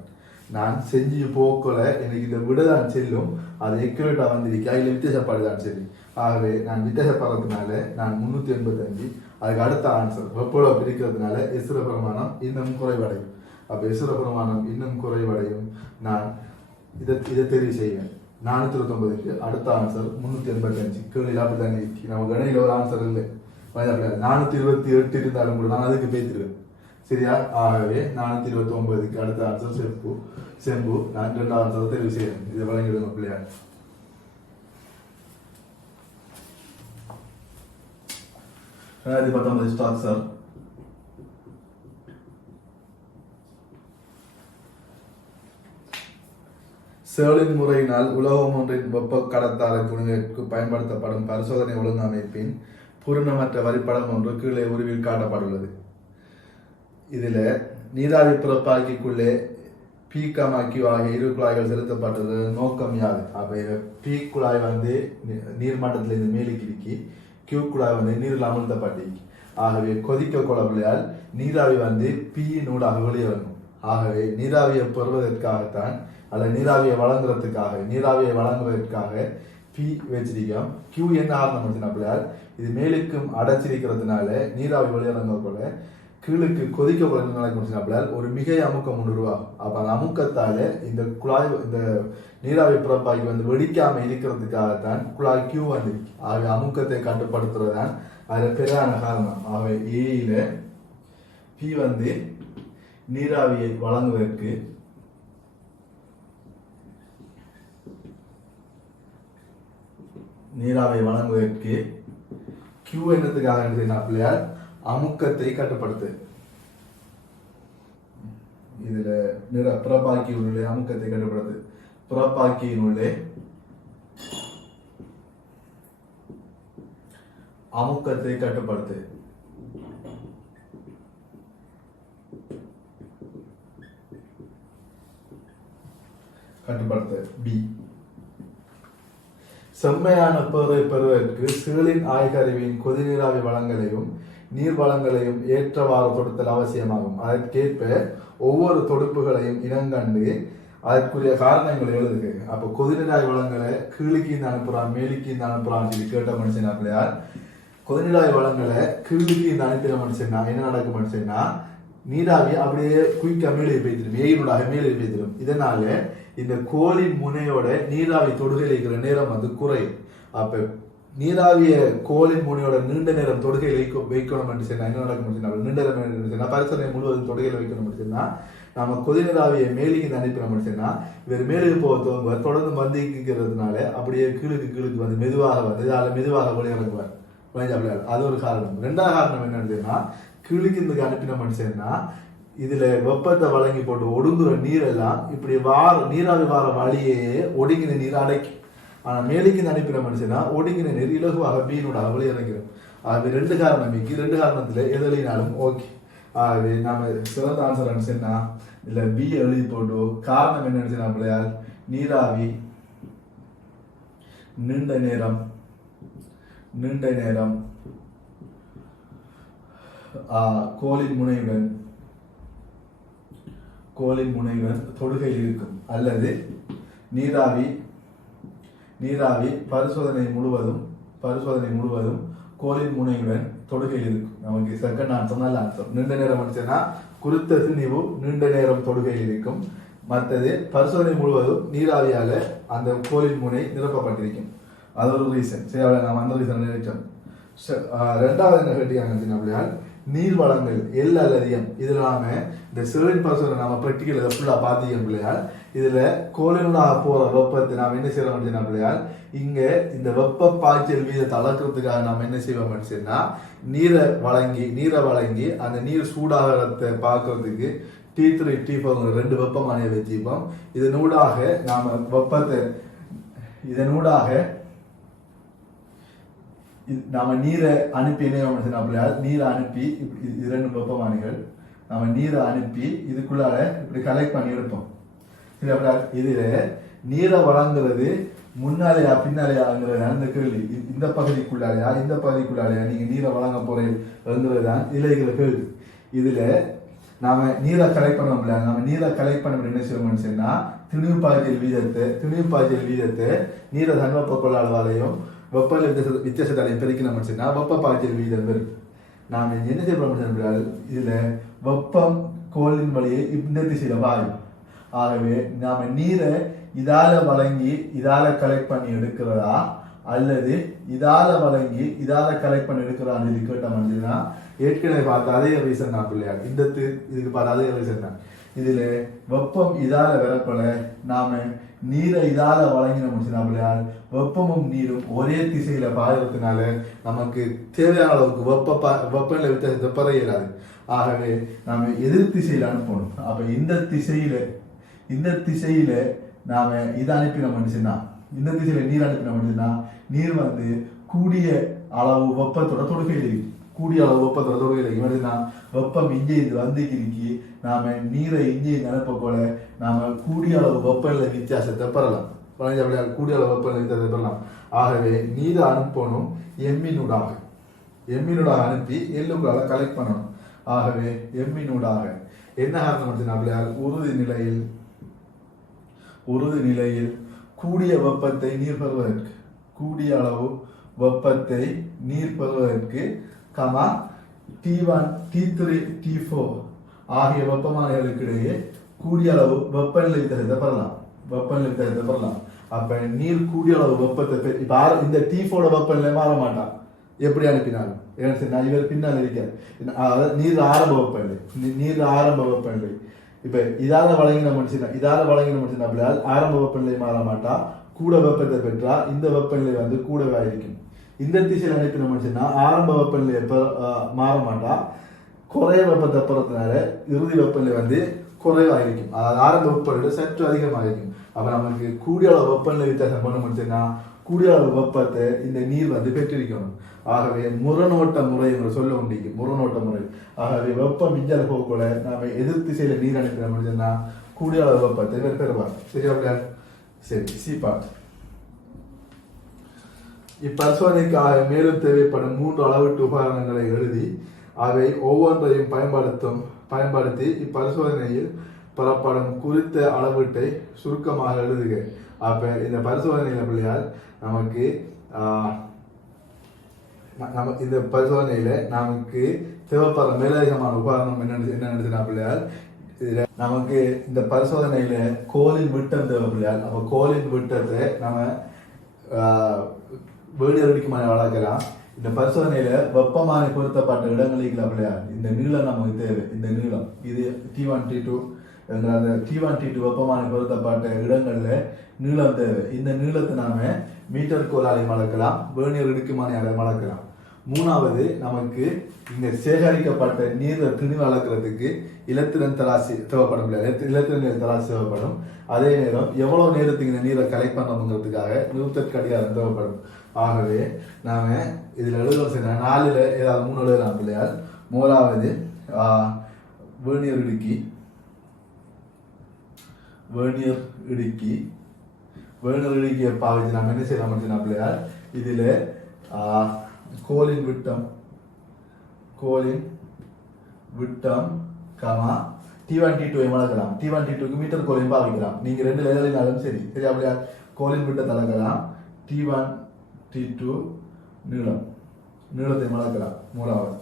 நான் செஞ்சு போக்கல எனக்கு இந்த விடதான் செல்லும். அது எக்யூரேட்டா வந்திருக்கா இல்லை வித்தியாசப்பாடுதான் சரி. ஆகவே நான் வித்தியாசப்படுறதுனால நான் 385. அதுக்கு அடுத்த ஆன்சர் வெப்பழப்பு இருக்கிறதுனால எசுர பிரமாணம் இன்னும் குறைவடையும். அப்ப எசுர பிரமாணம் இன்னும் குறைவடையும். நான் இதை தெரிவு செய்வேன். 429க்கு அடுத்த ஆன்சர் 385. கேள்வி அப்படித்தானே இருக்கு. நம்ம கணில ஒரு ஆன்சர் இல்லை. 428 இருந்தாலும் கூட நான் அதுக்கு பேசிடுவேன். சரியா? ஆகவே 429க்கு அடுத்த ஆன்சர் செம்பு. செம்பு நான் இரண்டாவது ஆன்சரை தெரிவு செய்வேன். இதை வழங்கிடுங்க பிள்ளையார். ஸ்ட்ரக்சர். சேலின் முறையினால் உலகம் ஒன்றின் வெப்ப கடத்தார குழுவிற்கு பயன்படுத்தப்படும் பரிசோதனை ஒழுங்கமைப்பின் பூரணமற்ற வரிப்படம் ஒன்று கீழே உருவில் காட்டப்பட்டுள்ளது. இதுல நீராவி பிறப்பாக்கிக்குள்ளே பீக்கமாக்கி ஆகிய இரு குழாய்கள் செலுத்தப்பட்டது நோக்கம் யாது? அப்ப பீ குழாய் வந்து நீர்மட்டத்துல இருந்து மேலுக்கு இருக்கி, கியூ குழாய் வந்து நீரில் அமிழ்த்தப்பட்டு. ஆகவே கொதிக்க குழாயால் நீராவி வந்து பீயின் ஊடாக வெளியேறணும். ஆகவே நீராவியை பெறுவதற்காகத்தான் அல்ல நீராவியை வழங்குவதற்காக பி வச்சிருக்கோம். கியூ என்ன காரணம் அப்படியால் இது மேலுக்கும் அடைச்சிருக்கிறதுனால நீராவி வெளியிறங்க போல கீழுக்கு கொதிக்க குழந்தை நடக்கும். ஒரு மிகை அமுக்கம் ஒன்று உருவாகும். அப்ப அந்த அமுக்கத்தால இந்த குழாய் இந்த நீராவி பிறப்பாக்கி வந்து வெடிக்காம இருக்கிறதுக்காகத்தான் குழாய் கியூ வந்திருக்கு. ஆகவே அமுக்கத்தை கட்டுப்படுத்துறதுதான் அது பெரியான காரணம். ஆகவே ஏயில பி வந்து நீராவியை வழங்குவதற்கு கியூ என்னத்துக்காக அமுக்கத்தை கட்டுப்படுத்து. இதுல புறப்பாக்கியினுள்ளே அமுக்கத்தை கட்டுப்படுத்து. புறப்பாக்கியினுள்ளே அமுக்கத்தை கட்டுப்படுத்து. பி. செம்மையான பேரை பெறுவதற்கு சீலின் ஆய்கருவியின் கொதிநீராவி வளங்களையும் நீர் வளங்களையும் ஏற்றவாறு தொடுத்தல் அவசியமாகும். அதற்கேற்ப ஒவ்வொரு தொடுப்புகளையும் இனங்கண்டு அதற்குரிய காரணங்களை எழுதுக. அப்ப கொதிநீராவி வளங்களை கீழுக்கு இந்த அனுப்புறான் மேலுக்கு இந்த அனுப்புறான்னு சொல்லி கேட்ட மனுஷன் அப்படியார் கொதிநீராவி வளங்களை கீழுக்கு இந்த அனுப்பின மனுஷன்னா என்ன நடக்கும் மனுஷன்னா நீராவி அப்படியே குயிக்கா மேலே பெய்திடும். வெயிலோடாக மேலே பெய்திடும். இதனால இந்த கோலின் முனையோட நீராவி தொடுகையில் இருக்கிற நேரம் வந்து குறையும். அப்ப நீராவிய கோலின் முனையோட நீண்ட நேரம் தொடுகையில் வைக்கணும் என்று சொன்னா என்ன நடக்கும்? நீண்ட நேரம் பரிசோதனை முழுவதும் தொடுகையில் வைக்கணும் சொன்னா நம்ம கொதிநீராவியை மேலுக்கு அனுப்பினோம் சொன்னா இவர் மேலுக்கு போக தொடர்ந்து மந்திக்கிறதுனால அப்படியே கீழுக்கு வந்து மெதுவாக வந்து அதில் மெதுவாக வெளியிறங்குவார். அது ஒரு காரணம். ரெண்டாவது காரணம் என்னன்னா கீழுக்கு இந்த அனுப்பின மனுஷன்னா இதுல வெப்பத்தை வழங்கி போட்டு ஒடுங்குற நீரெல்லாம் இப்படி நீராவி வார வழியே ஒடுங்கின நீர் அடைக்கும். ஆனா மேலுக்கு அனுப்பின மனுஷனா ஒடுங்கின நீர் இலகுவாக பீனோட வெளியிறங்கிறோம். ஆகவே ரெண்டு காரணத்துல எதினாலும் ஓகே. ஆகவே நாம சிறந்த ஆன்சர் அனுப்பிச்சா இல்ல பி எழுதி போட்டு காரணம் என்ன நினைச்சா பிள்ளையால் நீராவி நீண்ட நேரம் கோலின் முனையுடன் தொடுகையில் இருக்கும். அல்லது நீராவி பரிசோதனை முழுவதும் கோலின் முனையுடன் தொடுகையில் இருக்கும். நமக்கு செகண்ட் ஆன்சர் நல்ல ஆன்சர். நீண்ட நேரம் அடிச்சா குறித்த திணிவு நீண்ட நேரம் தொடுகையில் இருக்கும். மற்றது பரிசோதனை முழுவதும் நீராவியால அந்த கோலின் முனை நிரப்பப்பட்டிருக்கும். அது ஒரு ரீசன். சரி, நாம் அந்த ரீசன் நினைச்சோம். ரெண்டாவது என்ன கேட்டீங்க நீர் வளங்கள் எல் அல்லது எம். இதுல நாம இந்த 7% நம்ம பிராக்டிக்கல் இதை ஃபுல்லா பாத்தீங்க பிள்ளையால். இதுல கோலினூடாக போற வெப்பத்தை நாம் என்ன செய்யறோம் பிள்ளையால், இங்க இந்த வெப்ப பாய்ச்சல் வீதத்தை அளக்கிறதுக்காக நாம் என்ன செய்வோம் சொன்னா, நீரை வழங்கி அந்த நீர் சூடாகிறத பார்க்கறதுக்கு T3 T4 2 வெப்பமானியை வச்சுப்போம். இதனூடாக நாம வெப்பத்தை நாம நீரை அனுப்பி என்ன நீரை அனுப்பி இரண்டு வெப்பமானிகள் நாம நீரை அனுப்பி இதுக்குள்ளால இப்படி கலெக்ட் பண்ணி எடுப்போம். இதுல நீரை வழங்குறது முன்னாலேயா பின்னாலேயாங்கிறது அந்த கேள்வி. இந்த பகுதிக்குள்ளாலையா நீங்க நீரை வழங்க போறீங்கிறதுதான் இதுல இருக்கிற கேள்வி. இதுல நாம நீரை கலெக்ட் பண்ண முடியாது. நம்ம நீரை கலெக்ட் பண்ண என்ன செய்வோம்னு சொன்னா, திணிவு பாய்ச்சல் வீதத்தை நீரை தன்வெப்ப கொள்ளாளவாலையும் வெப்ப வித்தியாசத்தாலையும் பெருக்கணும்னு சொன்னா வெப்ப பாய்ச்சல் வீதம் பெருக்கு. நாம என்ன செய்யணும், இதுல வெப்பம் கோளின் வழியே இந்த திசையில பாயும். ஆகவே நாம நீரை இதால வழங்கி இதால கலெக்ட் பண்ணி எடுக்கிறதா அல்லது இதால வழங்கி இதால கலெக்ட் பண்ணி எடுக்கிறான்னு கேட்டோம்னா, ஏற்கனவே பார்த்த அதே ரீசன் தான் பிள்ளையார். இதுக்கு பார்த்த அதே ரீசன் தான். இதுல வெப்பம் இதால வரப்போல நாம நீரை இதால வழங்கினோம்னா பிள்ளையார், வெப்பமும் நீரும் ஒரே திசையில பாயறதுனால நமக்கு தேவையான அளவுக்கு வெப்பநிலை வித்தியாசத்தை பெற இயலாது. ஆகவே நாம எதிர் திசையில அனுப்பணும். அப்ப இந்த திசையில நாம இதை அனுப்பினோம்னா, இந்த திசையில நீர் அனுப்பினோம்னா, நீர் கூடிய அளவு வெப்பத்தோட தொடுகையில் இருக்கு. வெப்பம் இங்கே இது வந்துக்கிருக்கு. நாம நீரை இங்கே அனுப்ப போல நாம கூடிய அளவு வெப்பநிலை வித்தியாசத்தை பெறலாம். கூடிய அளவு வெப்பநிலை வித்தியாசத்தை பெறலாம். ஆகவே நீரை அனுப்பணும் எம்மினூடாக அனுப்பி எல்லுக்குள்ளால கலெக்ட் பண்ணணும். ஆகவே எம்மினூடாக என்ன காரணம், உறுதி நிலையில் கூடிய வெப்பத்தை நீர் பெறுவதற்கு, கூடிய அளவு வெப்பத்தை நீர் பெறுவதற்கு T1 T3 T4 ஆகிய வெப்பமானிகளுக்கு இடையே கூடிய அளவு வெப்பநிலை வித்தியாசத்தை பெறலாம். அப்ப நீர் கூடிய அளவு வெப்பத்தை இந்த T4 வெப்பநிலை மாற மாட்டான் எப்படி அனுப்பினாலும். இவர் பின்னால் இருக்காரு. நீர் ஆரம்ப வெப்பநிலை இப்ப இதால வழங்கின மனுஷன் ஆரம்ப வெப்பநிலை மாற மாட்டா. கூட வெப்பத்தை பெற்றா இந்த வெப்பநிலை கூடவே இருக்கும். இந்த திசையில் அனுப்பின மனுஷன்னா ஆரம்ப வெப்பநிலை மாற மாட்டா. குறைய வெப்பத்தை பெறத்தினால இறுதி வெப்பநிலை குறைவாயிருக்கும். அதாவது ஆரம்ப வெப்பநிலை சற்று அதிகமாக இருக்கும். அப்ப நமக்கு கூடிய அளவு வெப்பநிலை வித்தியாசம் பண்ண முடிச்சுன்னா கூடிய அளவு வெப்பத்தை இந்த நீர் பெற்றிருக்கணும். ஆகவே முரணோட்ட முறை என்று சொல்ல முடியும். முரணோட்ட முறை. ஆகவே வெப்பம் மிஞ்சால போகக்கூட நாம எதிர் திசையில நீர் அனுப்பின முடிச்சுன்னா கூடிய அளவு வெப்பத்தை பெறுவார். சரியா? சரி, சீபாட். இப்பரிசோதனைக்காக மேலும் தேவைப்படும் 3 அளவீட்டு உபகரணங்களை எழுதி அவை ஒவ்வொன்றையும் பயன்படுத்தி இப்பரிசோதனையில் பெறப்படும் குறித்த அளவீட்டை சுருக்கமாக எழுதுக. அப்ப இந்த பரிசோதனையில பிள்ளையால் நமக்கு இந்த பரிசோதனையில நமக்கு தேவைப்படுற மேலதிகமான உபகரணம் என்ன பிள்ளையால், இதுல நமக்கு இந்த பரிசோதனையில கோலின் விட்டம் தேவை பிள்ளையால். அப்ப கோலின் விட்டத்தை நம்ம வேடியர் அடிக்குமான வளர்க்கலாம். இந்த பரிசோதனையில வெப்பமானி பொருத்தப்பட்ட இடங்களுக்கு பிள்ளையார் இந்த நீளம் நமக்கு தேவை. இந்த நீளம் இது T1 T2 T1 T2 வெப்பமானி பொருத்தப்பட்ட இடங்கள்ல நீளம் தேவை. இந்த நீளத்தை நாம மீட்டர் கோலாலையும் அளக்கலாம், வேர்னியர் இடுக்குமானியாலையும் அளக்கலாம். 3வது நமக்கு இங்க சேகரிக்கப்பட்ட நீரை திணிவு அளக்கிறதுக்கு இலத்திரன் தராசு தேவைப்படும். இலத்திரன் தராசு தேவைப்படும். அதே நேரம் எவ்வளவு நேரத்துக்கு இந்த நீரை கலெக்ட் பண்ணணுங்கிறதுக்காக நிறுத்தற் கடிகாரம் தேவைப்படும். ஆகவே நாம இதுல எழுதுறோம். 4ல ஏதாவது 3 எழுதலாம் பிள்ளையார். 1வது வேர்னியர் இடுக்கியை பாவிச்சு நாம என்ன செய்யலாம் பிள்ளையார், இதுல கோலின் விட்டம் T1 T2 வளர்க்கலாம். T1 T2க்கு மீட்டர் கோலின் பாவிக்கலாம். நீங்க 2 எழுதினாலும் சரி. சரியா பிள்ளையார்? கோலின் விட்டத்தை அளக்கலாம். T1 T2 நீளத்தை வளர்க்கலாம். 3வது.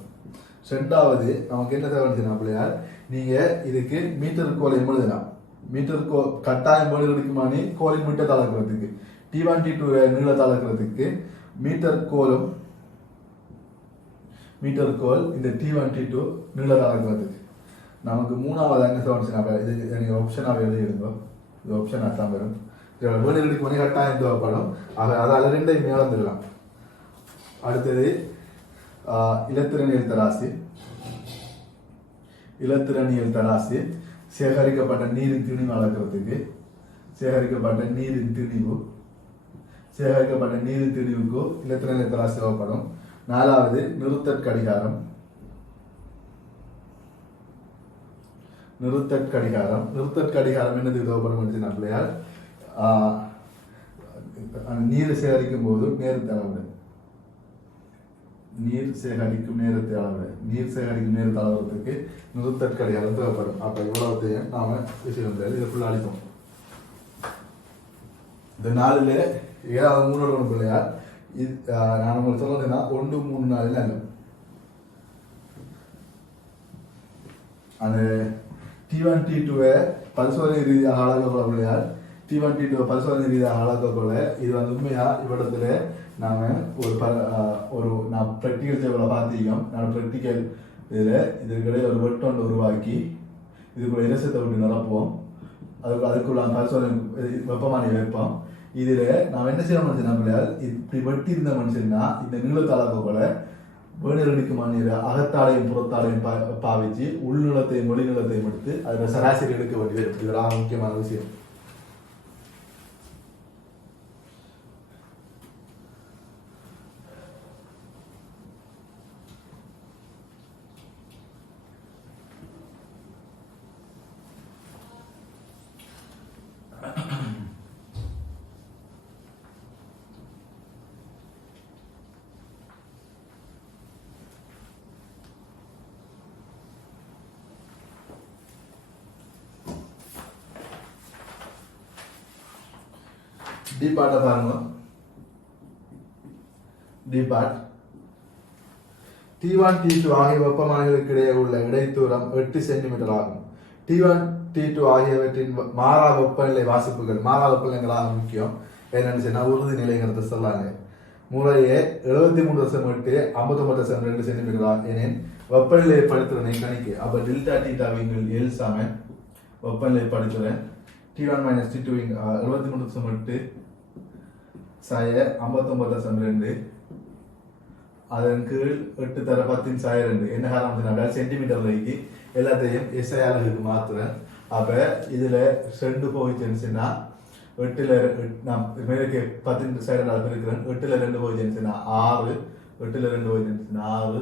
2வது நமக்கு என்ன தேவைன்னா பிள்ளையார், நீங்க இதுக்கு மீட்டர் கோலையும் எழுதலாம். மீட்டர் கட்டாயம் போல இருக்குமானே கோலின் மீட்டர் அளக்கிறதுக்கு T1 T2 நீளத்தை அளக்கிறதுக்கு மீட்டர் கோலும் மீட்டர் கோல் இந்த T1 T2 நீளம் அளக்கிறதுக்கு. நமக்கு மூணாவது என்ன சொன்னா இது நீங்கள் ஆப்ஷனாக எழுதிடுங்க. இது ஆப்ஷனாக தான் வரும். வேணுக்கு மணி கட்டாயம் தேவைப்படும். அதால் ரெண்டையும் இழந்துடலாம். அடுத்தது இலத்திரனியல் தராசு. இலத்திரனியல் தராசு சேகரிக்கப்பட்ட நீரின் திணிவு அளக்கிறதுக்கு. சேகரிக்கப்பட்ட நீரின் திணிவுக்கு இலத்திரனியல் தராசு தேவைப்படும். நாலாவது நிறுத்தற் கடிகாரம். நிறுத்தற் கடிகாரம் என்னது தேவைப்படும் பிள்ளையால் நீர் சேகரிக்கும் போது நேரத்தை அளவிட. நீர் சேகரிக்கும் நேரத்தை அளவுறதுக்கு நிறுத்தற் கடிகாரம் தேவைப்படும். அப்ப இவ்வளவு நாம விஷயம் இதை ஃபுல்லா அளிப்போம். இந்த 4ல 7வது 3 பிள்ளையார் நான் உங்களுக்கு சொல்றதுன்னா 1 3 4 அல்ல. அந்த T1 T2 பரிசோதனை ரீதியாக அளக்கொள்ள பிள்ளையார் T1 T2 பரிசோதனை ரீதியாக அளக்கொள்ள இது உண்மையா இவ்விடத்துல நாம நான் ப்ராக்டிக்கல் சேவலை பார்த்திருக்கோம். நான் ப்ராக்டிக்கல் இதுக்கிடையே ஒரு வெட்டொண்டு உருவாக்கி இதுக்குள்ள இலசத்தை விட்டு நிரப்புவோம். அதுக்குள்ள பரிசோதனை வெப்பமானி வைப்போம். இதுல நாம் என்ன செய்ய மனுஷன் பிள்ளையார் இப்படி வெட்டி இருந்த மனுஷன்னா இந்த நீளத்தாளக்கோல வேணிரடிக்கு மாநில அகத்தாலையும் புறத்தாலையும் பாவிச்சு உள்நிலத்தையும் வெளிநிலத்தையும் எடுத்து அதுல சராசரி எடுக்க வேண்டியது. இதெல்லாம் முக்கியமான விஷயம். டி பார்ட்டை பாருங்க. டி பார்ட் T1 T2 ஆகிய வெப்பமானிகளுக்கு இடையே உள்ள இடைத்தூரம் 8 சென்டிமீட்டர் ஆகும். T1 T2 ஆகியவற்றின் மாறா வெப்பநிலை வாசிப்புகள். மாறா வெப்பநிலைகளாக முக்கியம். என்னன்னு சொன்னா உறுதி நிலைங்கிறத சொல்லாங்க. முறையே 73.8 59.2 சென்டிமீட்டர் எனின் வெப்பநிலையை படுத்துறனை கணிக்கு. அப்ப டெல்டா டீட்டாவின் எல் சமன் வெப்பநிலை படுத்துறேன் T1 - T2 73.8 சாய 59.2 அதன் கீழ் 8 தர 10 சாய 2 என்ன காரணம் சென்டிமீட்டர்லைக்கு எல்லாத்தையும் எஸ்ஐ அலகுக்கு மாத்துறேன். அப்ப இதுல 2 போயிடுச்சுன்னா 8ல நான் மேலுக்கு 10 சாய இருக்கிறேன். 8ல 2 போயிடுச்சுன்னா 6 8ல 2 போயிடுச்சுன்னா 6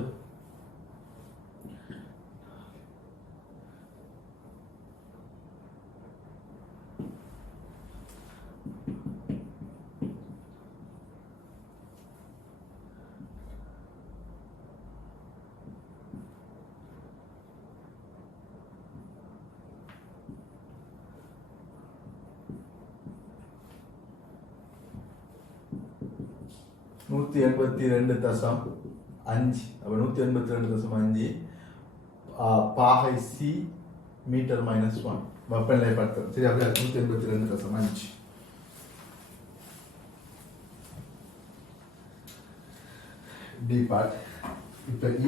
182.5 அப்ப 182.5 பாகை சி மீட்டர் -1 வெப்பநிலை படுத்தும். சரி அப்படியே 182.5 டி பார்ட். இப்ப இ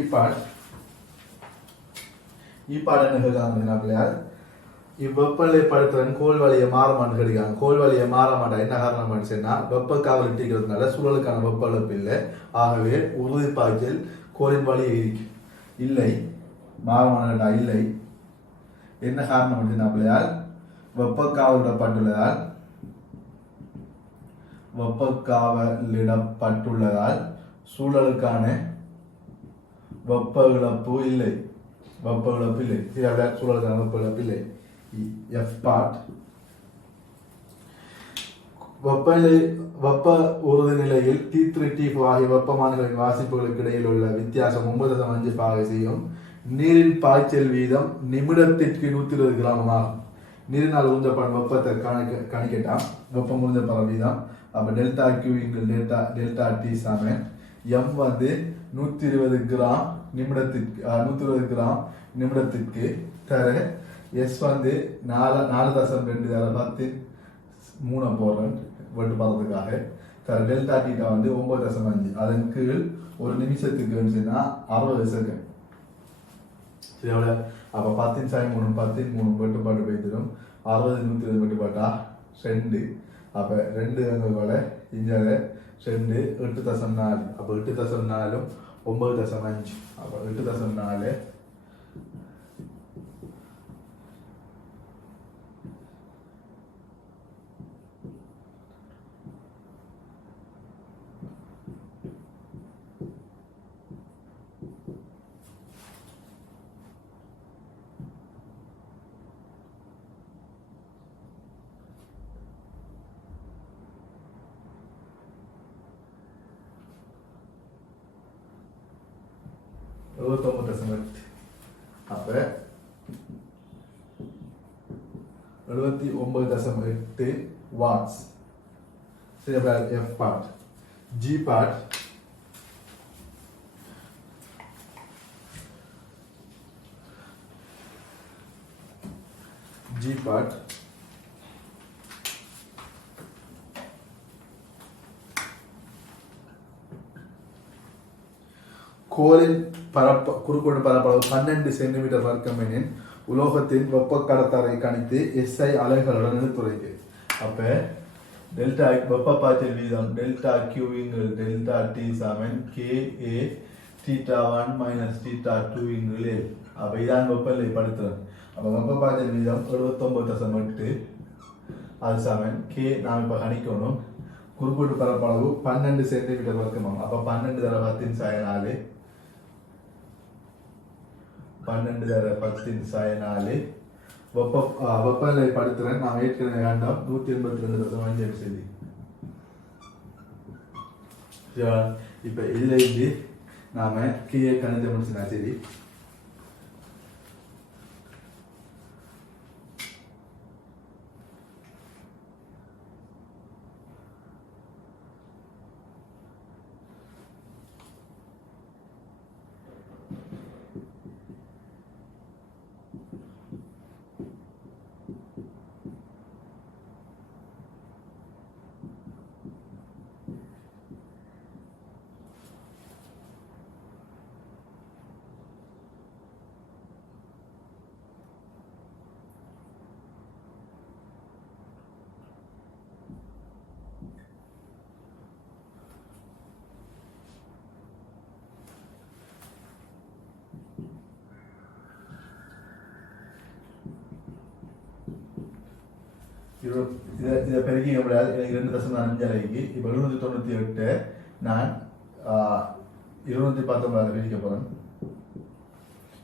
பார்ட் என்ன கேட்காங்க இவ்வெப்பநிலை படுத்துறன் கோல் வழியை மாற மாட்டேன் கிடைக்காங்க. கோல் வழியை மாற மாட்டேன் என்ன காரணம் சொன்னா வெப்ப காவல் இட்டிக்கிறதுனால சூழலுக்கான வெப்ப இழப்பு இல்லை. ஆகவே உறுதி பாய்ச்சல் கோலின் வழியை இருக்கு இல்லை மாற மாட்டா இல்லை. என்ன காரணம் பிள்ளையால் வெப்ப காவலிடப்பட்டுள்ளதால் சூழலுக்கான வெப்ப இழப்பு இல்லை. சூழலுக்கான வெப்ப இழப்பு இல்லை. எஃப் பார்ட் வெப்ப உறுதி நிலையில் T3 T4 ஆகிய வெப்பமானிகளின் வாசிப்புகளுக்கு இடையில் உள்ள வித்தியாசம் 9.5 பாகை செய்யும். நீரின் பாய்ச்சல் வீதம் நிமிடத்திற்கு 120 கிராம் ஆகும். நீரினால் உறிஞ்சப்படும் வெப்பத்தை கணிக்கட்டாம். வெப்பம் உறிஞ்சப்படும் வீதம் அப்ப டெல்டா கியூ டெல்டா டி சமன் எம் 120 கிராம் நிமிடத்திற்கு தர எஸ் 4.2 தர 10 3 போடுறேன் வெட்டு பதத்துக்காக டெல்டா டீட்டா வந்து 9.5 அதன் கீழ் ஒரு நிமிஷத்துக்கு வந்துச்சுன்னா 60 செகண்ட் சரி எவ்வளோ அப்போ 10 10 3 வெட்டுப்பாட்டு போய்த்திடும் 60 120 வெட்டுப்பாட்டா 2 அப்போ 2 அங்கே இங்கே 2 8.4 அப்போ 8.4 9.5 அப்போ 8.4 79.8 அப்போ 79.8 வாட்ஸ் சரி அப்போ எஃப் பார்ட் ஜி பார்ட் கோலின் குறுக்கோடு பரப்பளவு 12 சென்டிமீட்டர் வர்க்கம் எனின் உலோகத்தின் வெப்ப கடத்தாரை கணித்து SI அலைகளுடன் எடுத்துரைக்கு அப்ப டெல்டா வெப்ப பாய்ச்சல் வீதம் டெல்டா கியூவிங்கள் டெல்டா டி சமன் KA θ1 மைனஸ் θ2 இங்குள் அப்ப இதான் வெப்பநிலை படுத்துறோம் அப்ப வெப்ப பாய்ச்சல் வீதம் 79.8 அது சமன் K நாம் இப்ப கணிக்கணும் குறுக்கோடு பரப்பளவு 12 சென்டிமீட்டர் வர்க்கமாகும் அப்ப 12 தர 10 சாய 4 12 தர 10 சாய 4 வெப்பநிலை படுத்துறேன் நாம் ஏற்கனவே வேண்டாம் 182.5 சரி இப்ப இதுல இருந்து நாம கீழே கணிதம் முடிச்சுனா சரி இதை பெருக்கி முடியாது எனக்கு 2.5 அலைக்கு இப்போ 798 நான் 219 பிரிக்க போகிறேன்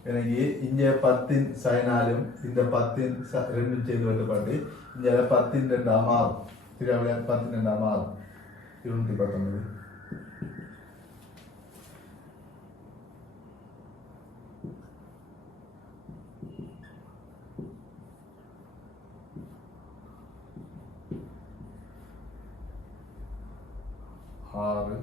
எனக்கு இங்கே 10 சைனாலும் இந்த 10 ரெண்டும் சேர்ந்து வெட்டுப்பாட்டு இங்கே 10 2 மாறும் திருவிழா 10 2 மாறும் 219 6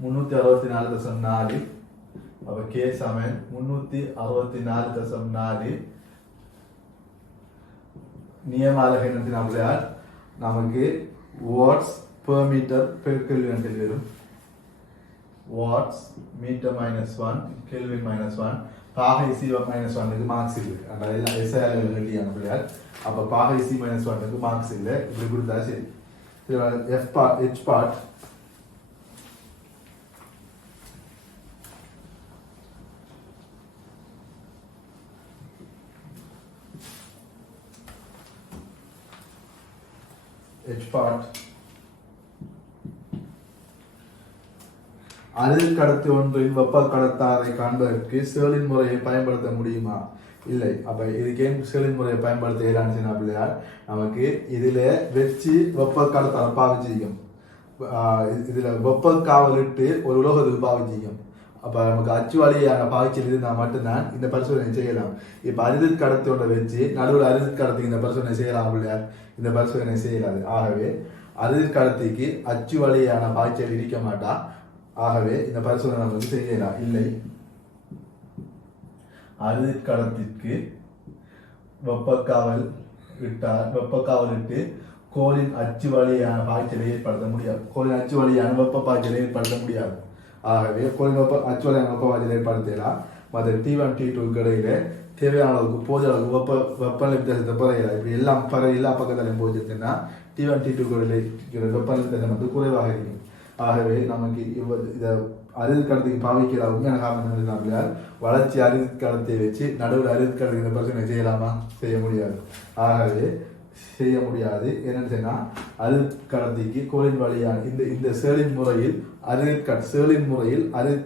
364.4 அப்ப K சமன் 364.4 நியமாலகத்தினால் நமக்கு watts per metre per kelvin வரும் வாட்ஸ் மீட்டர் -1 கெல்வின் -1 பாகை C -1 மார்க்ஸ் இல்லை அதனால SI அளவு கட்டியான பிள்ளையார் அப்ப பாகை C -1 மார்க்ஸ் இல்லை இப்படி கொடுத்தா சரி F part H part H part அரில் கடத்தி ஒன்றின் வெப்ப கடத்தாரை காண்பதற்கு சேலின் முறையை பயன்படுத்த முடியுமா? இல்லை. அப்ப இதுக்கு ஏன் சேலின் முறையை பயன்படுத்த இயலான்னு அப்படியால் நமக்கு இதுல வச்சு வெப்ப கடத்தாரை பாவிச்சிக்கும். இதுல வெப்ப காவலிட்டு ஒரு உலோகத்துக்கு பாவிச்சிக்கும். அப்ப நமக்கு அச்சு வழியான பாய்ச்சல் இருந்தால் மட்டும்தான் இந்த பரிசோதனை செய்யலாம். இப்ப அரில் கடத்தி ஒன்றை வச்சு நடுவில் அரில் கடத்திக்கு இந்த பரிசோதனை செய்யலாம் அப்படியா? இந்த பரிசோதனை செய்யலாது. ஆகவே அரில் கடத்திக்கு அச்சு வழியான பாய்ச்சல் இருக்க மாட்டா. ஆகவே இந்த பரிசோதனை நமக்கு செய்யலாம். இல்லை. அரில் கடத்திற்கு வெப்பக்காவல் இட்டு கோலின் அச்சு வழியான பாய்ச்சலை ஏற்படுத்த முடியாது. கோலின் அச்சு வழியான வெப்ப பாய்ச்சலை ஏற்படுத்த முடியாது. ஆகவே கோலின் அச்சு வழியான வெப்ப பாய்ச்சலை ஏற்படுத்தலாம். மற்ற T1 T2 இடையில தேவையான அளவுக்கு போதிய அளவுக்கு வெப்பநிலை வித்தியாசத்தை பறையலாம். இப்படி எல்லாம் எல்லா பக்கத்திலையும் போச்சுன்னா T1 T2 இடையில வெப்பநிலை வித்தியாசம் வந்து குறைவாக இருக்கும். ஆகவே நமக்கு இதை அரில் கடத்திக்கு பாவிக்கிற உண்மையான காரணம் வளர்ச்சி அரில் கடத்தை வச்சு நடுவில் அரில் கடத்தி இந்த பிரச்சனை செய்யலாமா? செய்ய முடியாது. ஆகவே செய்ய முடியாது. என்னன்னு சொன்னா அரில் கடத்திக்கு கோலின் வழியான இந்த சேலின் முறையில் அரில்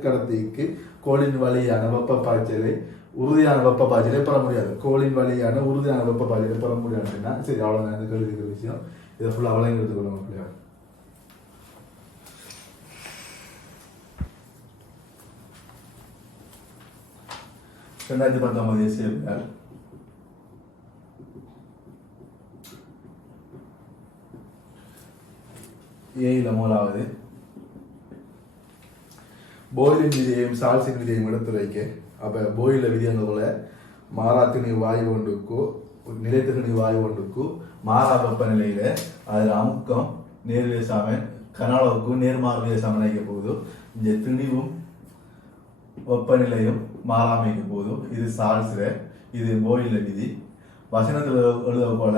கடத்திக்கு கோலின் வழியான வெப்ப பாய்ச்சலை உறுதியான வெப்ப பாய்ச்சலை பெற முடியாது. கோலின் வழியான உறுதியான வெப்ப பாய்ச்சலை பெற முடியாதுன்னா சரி, அவ்வளவுதான் இந்த கேள்வி விஷயம். இதை ஃபுல்லாக அவ்வளோ எடுத்துக்கொள்ளுங்க பிள்ளையா. ரெண்டாயிரத்தி 19 தேசிய ஏயில மூலாவது போயிலின் விதியையும் சால்சின் விதியையும் எடுத்துரைக்க. அப்ப போயில விதியங்க போல மாறாத்திணி வாயு ஒன்றுக்கு நிலைத்திணி வாயு ஒன்றுக்கு மாறா வெப்பநிலையில அதில் அமுக்கம் நேர்வியசாமன் கனளவுக்கு நேர்மாறு சமன் வைக்க போகுது. இந்த திணிவும் வெப்பநிலையும் மாறாமைக்க போதும். இது சால்ஸ்ல, இது போயில விதி. வசனத்துல எழுத போல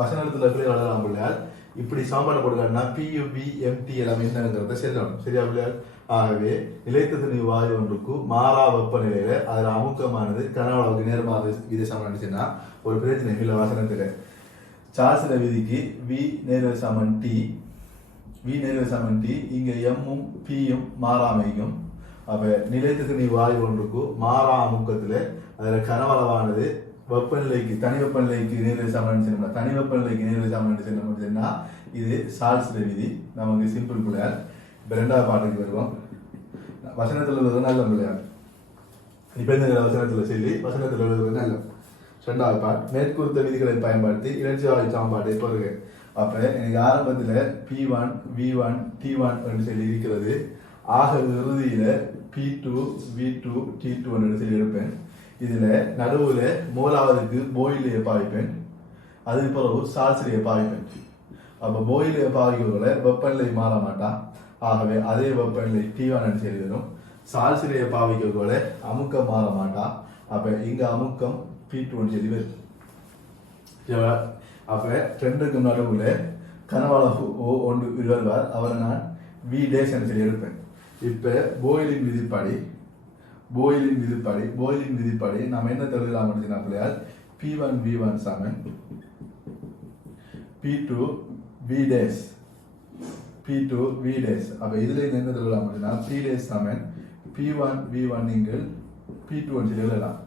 வசனத்துல எப்படி எழுதலாம் பிள்ளையால் இப்படி சாம்பாடு கொடுக்கணும்னா PUBMT எல்லாமே என்னங்கிறத செல்லணும். சரியா பிள்ளையால்? ஆகவே நிலைத்த துணி வாயு ஒன்றுக்கு மாறா வெப்பநிலையில அதில் அமுக்கமானது கனவுக்கு நேர்மாறு விதி சமன் அடிச்சுன்னா ஒரு பிரச்சனை இல்லை. வசனத்துல சார்ஸ்ல விதிக்கு V நேர்வு சமன் T, இங்க எம்மும் பியும் மாறாமைக்கும். அப்ப நிலைத்த துணி வாயு ஒன்றுக்கு மாறா அமுக்கத்துல அதுல கனவளவானது வெப்பநிலைக்கு தனி வெப்பநிலைக்கு நேர்வு சமன் செய்யணும். தனி வெப்பநிலைக்கு நேர்வு சமன் செய்யணும்னா இது சால்ஸ் விதி. நமக்கு சிம்பிள் பிள்ளையார். இப்ப ரெண்டாவது பாட்டுக்கு வருவோம். வசனத்துல எழுதுவது நல்ல பிள்ளையார். இப்ப இந்த வசனத்துல சொல்லி வசனத்துல எழுதுவது நல்ல. ரெண்டாவது பாட்டு மேற்கூர்த்த விதிகளை பயன்படுத்தி இலட்சி வாயு சமன்பாட்டை பெறுக. அப்ப எனக்கு ஆரம்பத்துல P1 V1 T1 என்று சொல்லி இருக்கிறது. ஆக இறுதியில P2 V2 T2 என்று சொல்லி எடுப்பேன். இதுல நடுவுல மூலாவதுக்கு போயிலையை பாவிப்பேன். அதுக்கு பிறகு சால்சிலையை பாவிப்பேன். அப்ப போயிலையை பாவிக்கிறவங்கள வெப்பநிலை மாற மாட்டான். ஆகவே அதே வெப்பநிலை T1 என்று சொல்லி வரும். சால்சிலையை பாவிக்கிறவங்கள அமுக்கம் மாற மாட்டான். அப்ப இங்க அமுக்கம் P2 என்று சொல்லி வரும். அப்ப ரெண்டுக்கும் நடுவுல கனவாள ஒன்று வருவார். அவரை நான் V டேஷ் என்று சொல்லி எடுப்பேன். இப்ப போயிலின் விதிப்படி நம்ம என்ன தெரிஞ்சுக்கலாம் அப்படின்னா P1 V1 சமன் P2 V டேஷ். அப்ப இதுல என்ன தெரிஞ்சுக்கலாம் அப்படின்னா P டேஷ் சமன் P1 V1 நீங்கள் P2 சொல்லி எழுதலாம்.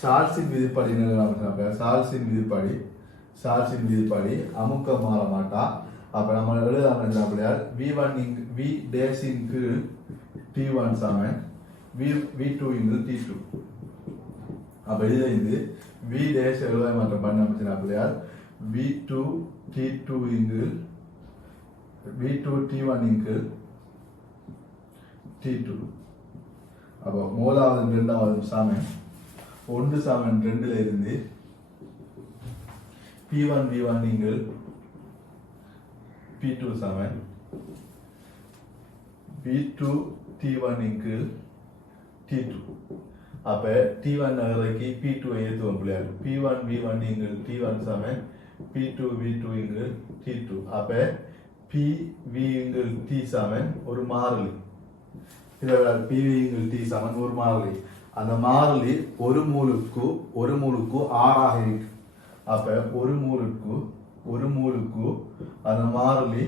சார்ஸின் விதிப்படி என்ன எழுதலாம் அப்படின்னா சார்ஸின் விதிப்படி அமுக்கம் மாற மாட்டா. அப்ப நம்ம எழுதலாம் அப்படின்னா V டேஷ் இன் கீழ் T1 சமன் V2 இன்டு T2. அப்ப இதுல இருந்து V டேஷ் எழுத மாற்றம் பண்ண அப்படின்னா V2 T2 into V2 T1 into T2. அப்ப மூலாவது இரண்டாவது சமன் 1 சமன் 2ல இருந்து P1 V1 இன்டு P2 சமன் V2 T1 இன்டு T2. அப்ப T1 நகரைக்கு P2 ஏத்துவோம் பிள்ளையார். P1 V1 இன்டு T1 சமன் P2 V2 இன்டு T2. அப்ப PV இன்டு T சமன் ஒரு மாறிலி. PV இன்டு T சமன் ஒரு மாறிலி. அந்த மாறிலி ஒரு மூலுக்கு 6 ஆக இருக்கு. அப்ப ஒரு மூலுக்கு ஒரு மூலுக்கு அந்த மாறிலி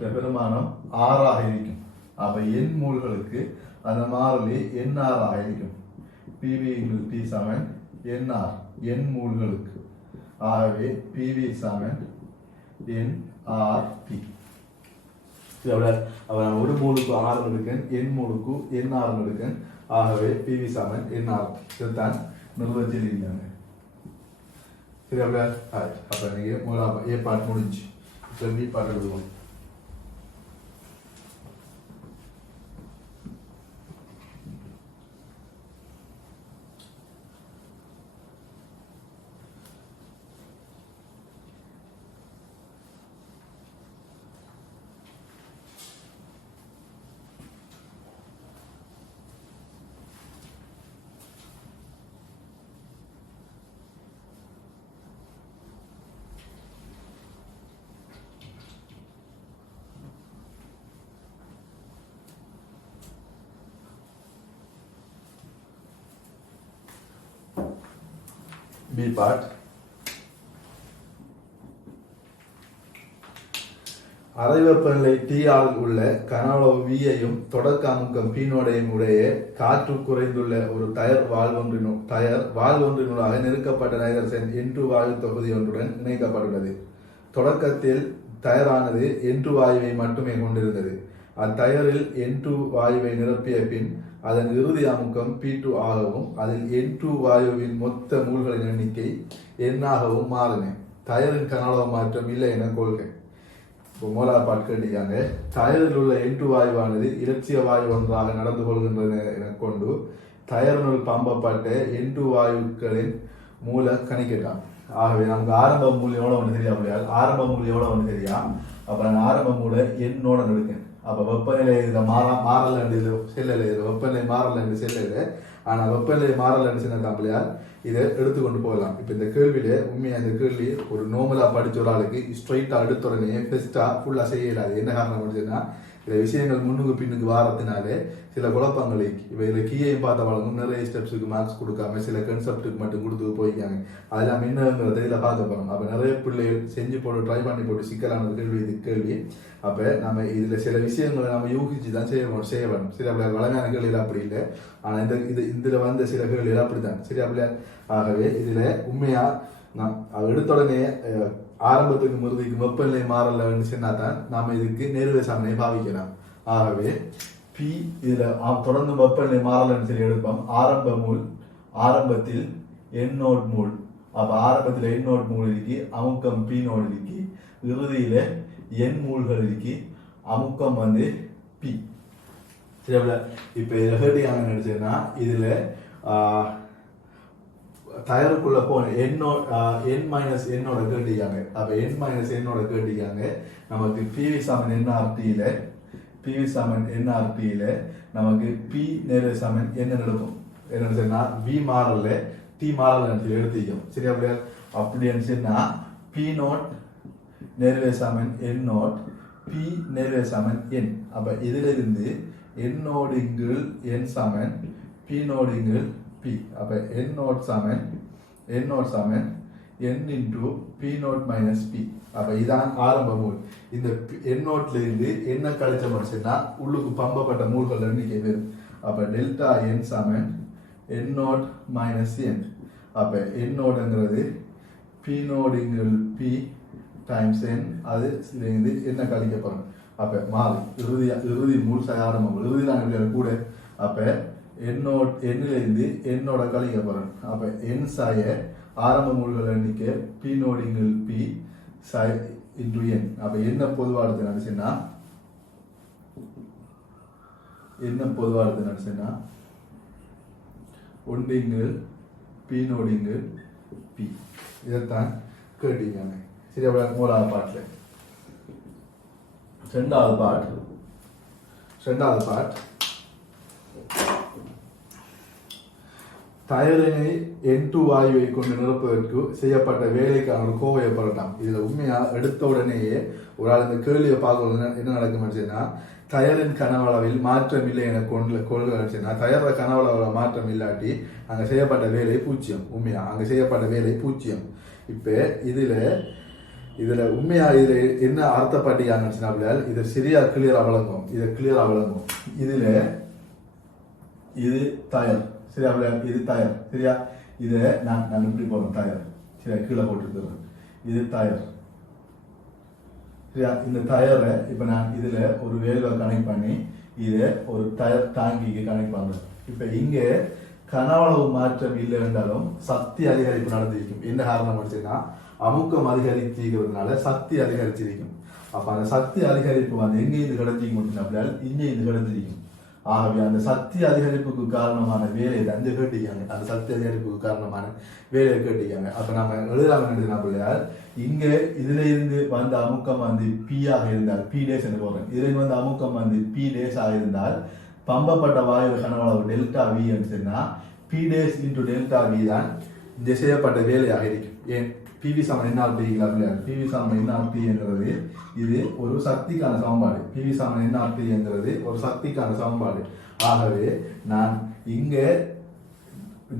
பெருமானம் 6 இருக்கும். அப்ப n மூல்களுக்கு அந்த மாறிலி nr இருக்கும். PV T சமன் nr n மூல்களுக்கு. ஆகவே PV சமன் nRT. ஒரு மூலுக்கு 6 எடுக்கேன், n மூலுக்கு nr எடுக்கேன். ஆகவே PV சமன் nRT. இதுதான் நிர்வச்சிருக்காங்க. சரி அப்படியா? அப்ப நீங்க ஏ பார்ட் முடிஞ்சு. இப்போ பி பார்ட் எழுதுவோம். B part. அறை வெப்பநிலை T உள்ள கனஅளவு V-ஐயும் தொடக்க அமுக்கம் P-நோடையும் உடைய காற்று குறைந்துள்ள ஒரு டயர் வால்வொன்றினூடாக நெருக்கப்பட்ட நைட்ரஜன் N2 வாயு தொகுதி ஒன்றுடன் இணைக்கப்பட்டுள்ளது. தொடக்கத்தில் டயரானது N2 வாயுவை மட்டுமே கொண்டிருந்தது. அத்தயரில் N2 வாயுவை நிரப்பிய பின் அதன் இறுதி அமுக்கம் P2 ஆகவும் அதில் N2 வாயுவின் மொத்த மூல்களின் எண்ணிக்கை N ஆகவும் மாறின. டயரின் கனஅளவு மாற்றம் இல்லை என கொள்கை. இப்போ மோலார் பாட் கேட்டிருக்காங்க. டயரில் உள்ள N2 வாயுவானது இலட்சிய வாயு ஒன்றாக நடந்து கொள்கின்றது என கொண்டு டயரினுள் பம்பப்பட்ட N2 வாயுக்களின் மூல கணிக்கலாம். ஆகவே நமக்கு ஆரம்ப மூல் எவ்வளோ ஒன்று தெரியா முடியாது. ஆரம்ப மூல் எவ்வளோ ஒன்று தெரியா. அப்போ நான் ஆரம்ப மூலை எண்ணோட எடுக்கேன். அப்போ வெப்பநிலை இதில் மாறல இது செல்லலை, இது வெப்பநிலை மாறல என்று செல்லலை. ஆனால் வெப்பநிலை மாறல என்று சொன்ன காப்பிலையால் இதை எடுத்துக்கொண்டு போகலாம். இப்போ இந்த கேள்வியில உண்மையாக இந்த கேள்வி ஒரு நார்மலாக படித்த ஒரு ஆளுக்கு ஸ்ட்ரைட்டாக அடுத்த உடனே பெஸ்ட்டாக ஃபுல்லாக செய்ய இயலாது. என்ன காரணம் அப்படின்னா சில விஷயங்கள் முன்னுக்கு பின்னுக்கு வாரத்தினாலே சில குழப்பங்களை இப்போ இதில் கீயையும் பார்த்த வழங்கும் நிறைய ஸ்டெப்ஸுக்கு மார்க்ஸ் கொடுக்காம சில கன்செப்டுக்கு மட்டும் கொடுத்து போய்க்காங்க. அதெல்லாம் என்னங்கிறத இதில் பார்க்க போகிறோம். அப்போ நிறைய பிள்ளைகள் செஞ்சு போட்டு ட்ரை பண்ணி போட்டு சிக்கலான கேள்வி இது கேள்வி. அப்போ நம்ம இதில் சில விஷயங்களை நம்ம யூகிச்சு தான் செய்ய வேணும். சரி அப்படியே வளமையான கேள்வியில் அப்படி இல்லை. ஆனால் இதில் வந்த சில கேள்விகள் அப்படி தான். சரி அப்படியே. ஆகவே இதில் உண்மையாக நான் எடுத்த உடனே ஆரம்பத்துக்கு முறுதிக்கு வெப்பநிலை மாறலன்னு சொன்னா தான் நாம இதுக்கு நேர்வு சாதனையை பாவிக்கலாம். ஆகவே பி இதில் தொடர்ந்து வெப்பநிலை மாறலன்னு சொல்லி எடுப்போம். ஆரம்பத்தில் எண்ணோட் மூல். அப்போ ஆரம்பத்தில் எண்ணோட் மூல் இருக்கு, அமுக்கம் பி நோடு இருக்கு, இறுதியில எண் மூல்கள் இருக்கு, அமுக்கம் வந்து பி. சரி இப்போ இதில் ஹேட்டியாங்க நினைச்சேன்னா இதில் டயருக்குள்ள போன என் மைனஸ் என்னோட கேட்டிக்காங்க. அப்போ என் மைனஸ் என்னோட கேட்டிக்காங்க. நமக்கு பிவி சமன் என்ஆர்டியில் நமக்கு பி நேர சமன் என்ன நடக்கும் என்னன்னு சொன்னா வி மாறல டி மாறலன்னு எடுத்துக்கும். சரி அப்படின்னு சொன்னா பி நோட் நேர்வே சமன் என் நோட் பி நேர்வே சமன் என். அப்போ இதுல இருந்து என்னோடுங்கள் என் சமன் பி நோடுங்கள் P. அப்போ n நோட் சமன் n into P naught minus P. அப்போ இதான் ஆரம்ப மூல். இந்த n நோட்ல இருந்து என்ன கழிச்ச முடிச்சுன்னா உள்ளுக்கு பம்பப்பட்ட மூல்கள் எண்ணிக்கை வரும். அப்போ டெல்டா n சமன் n நோட் மைனஸ் n. அப்போ n நோடுங்கிறது பி நோடுங்கள் பி டைம்ஸ் n. அது இருந்து என்ன கழிக்கப்படும். அப்போ மாறி இறுதி மூல் ஆரம்ப மூல் இறுதி தான் கூட. அப்போ எண்ணிலிருந்து என்னோட கழிக்கப்படும். அப்போ என் சாய ஆரம்ப மூல்கள் எண்ணிக்கை பி நோடிங்கள் பி சாய் இன்டு என். அப்போ என்ன பொதுவாடுத்து நினைச்சுன்னா ஒன்றிங்கள் பி நோடிங்கள் பி. இதைத்தான் கேட்டீங்க. சரி அப்படி மூணாவது பாட்டில் ரெண்டாவது பாட் டயரினை N2 வாயுவை கொண்டு நிரப்புவதற்கு செய்யப்பட்ட வேலைக்கான ஒரு கோவையை பெறலாம். இதில் உண்மையாக எடுத்த உடனேயே ஒரு ஆள் இந்த கேள்வியை பார்க்கறது என்ன நடக்கும்னா டயரின் கனவளவில் மாற்றம் இல்லை என கொள்கைன்னா டயரோட கனவளவில் மாற்றம் இல்லாட்டி அங்கே செய்யப்பட்ட வேலை பூஜ்ஜியம். உண்மையாக அங்கே செய்யப்பட்ட வேலை பூஜ்ஜியம். இப்போ இதில் இதுல உண்மையா இதுல என்ன அர்த்தப்பட்டியான்னு பிள்ளையால் இதை சரியா கிளியரா விளங்கும். இதை கிளியரா விளங்கும். இதுல இது டயர் சரியா பிள்ளையால், இது டயர் சரியா. இதை நான் இப்படி போறேன் டயர் சரியா, கீழே போட்டுருக்கிறேன். இது டயர் சரியா. இந்த டயரை இப்ப நான் இதுல ஒரு வேல்வை கனெக்ட் பண்ணி இதை ஒரு டயர் டாங்கிக்கு கனெக்ட் பண்றேன். இப்ப இங்க கனவளவு மாற்றம் இல்லை என்றாலும் சக்தி அதிகரிப்பு நடந்திருக்கும். என்ன காரணம் வச்சுன்னா அமுக்கம் அதிகரிச்சிருக்கிறதுனால சக்தி அதிகரிச்சிருக்கும். அப்ப அந்த சக்தி அதிகரிப்பு வந்து எங்கே இது கிடைச்சிக்கும் அப்படின்னா இங்கே இது கிடைச்சிருக்கும். ஆகவே அந்த சக்தி அதிகரிப்புக்கு காரணமான வேலையை அஞ்சு கேட்டிக்காங்க. அந்த சக்தி அதிகரிப்புக்கு காரணமான வேலையை கேட்டிக்காங்க. அப்ப நம்ம எழுதாம எழுதினா பிள்ளையார் இங்க இதுல இருந்து வந்த அமுக்கம் வந்து பி ஆக இருந்தால் பி டேஸ் என்று போறேன். இதுல இருந்து வந்த அமுக்கம் வந்து பி டேஸ் ஆக இருந்தால் பம்பப்பட்ட வாயு கனவளவு டெல்டா வி சொன்னா P dash into delta V தான் இந்த செய்யப்பட்ட வேலையாக இருக்கும். ஏன் பிவி சமன் என்ன அப்படிங்களா? பிவி சமன் என்ன அப்படிங்கிறது இது ஒரு சக்திக்கான சமன்பாடு. பிவி சமன் என்ன அப்படிங்கிறது ஒரு சக்திக்கான சமன்பாடு. ஆகவே நான் இங்க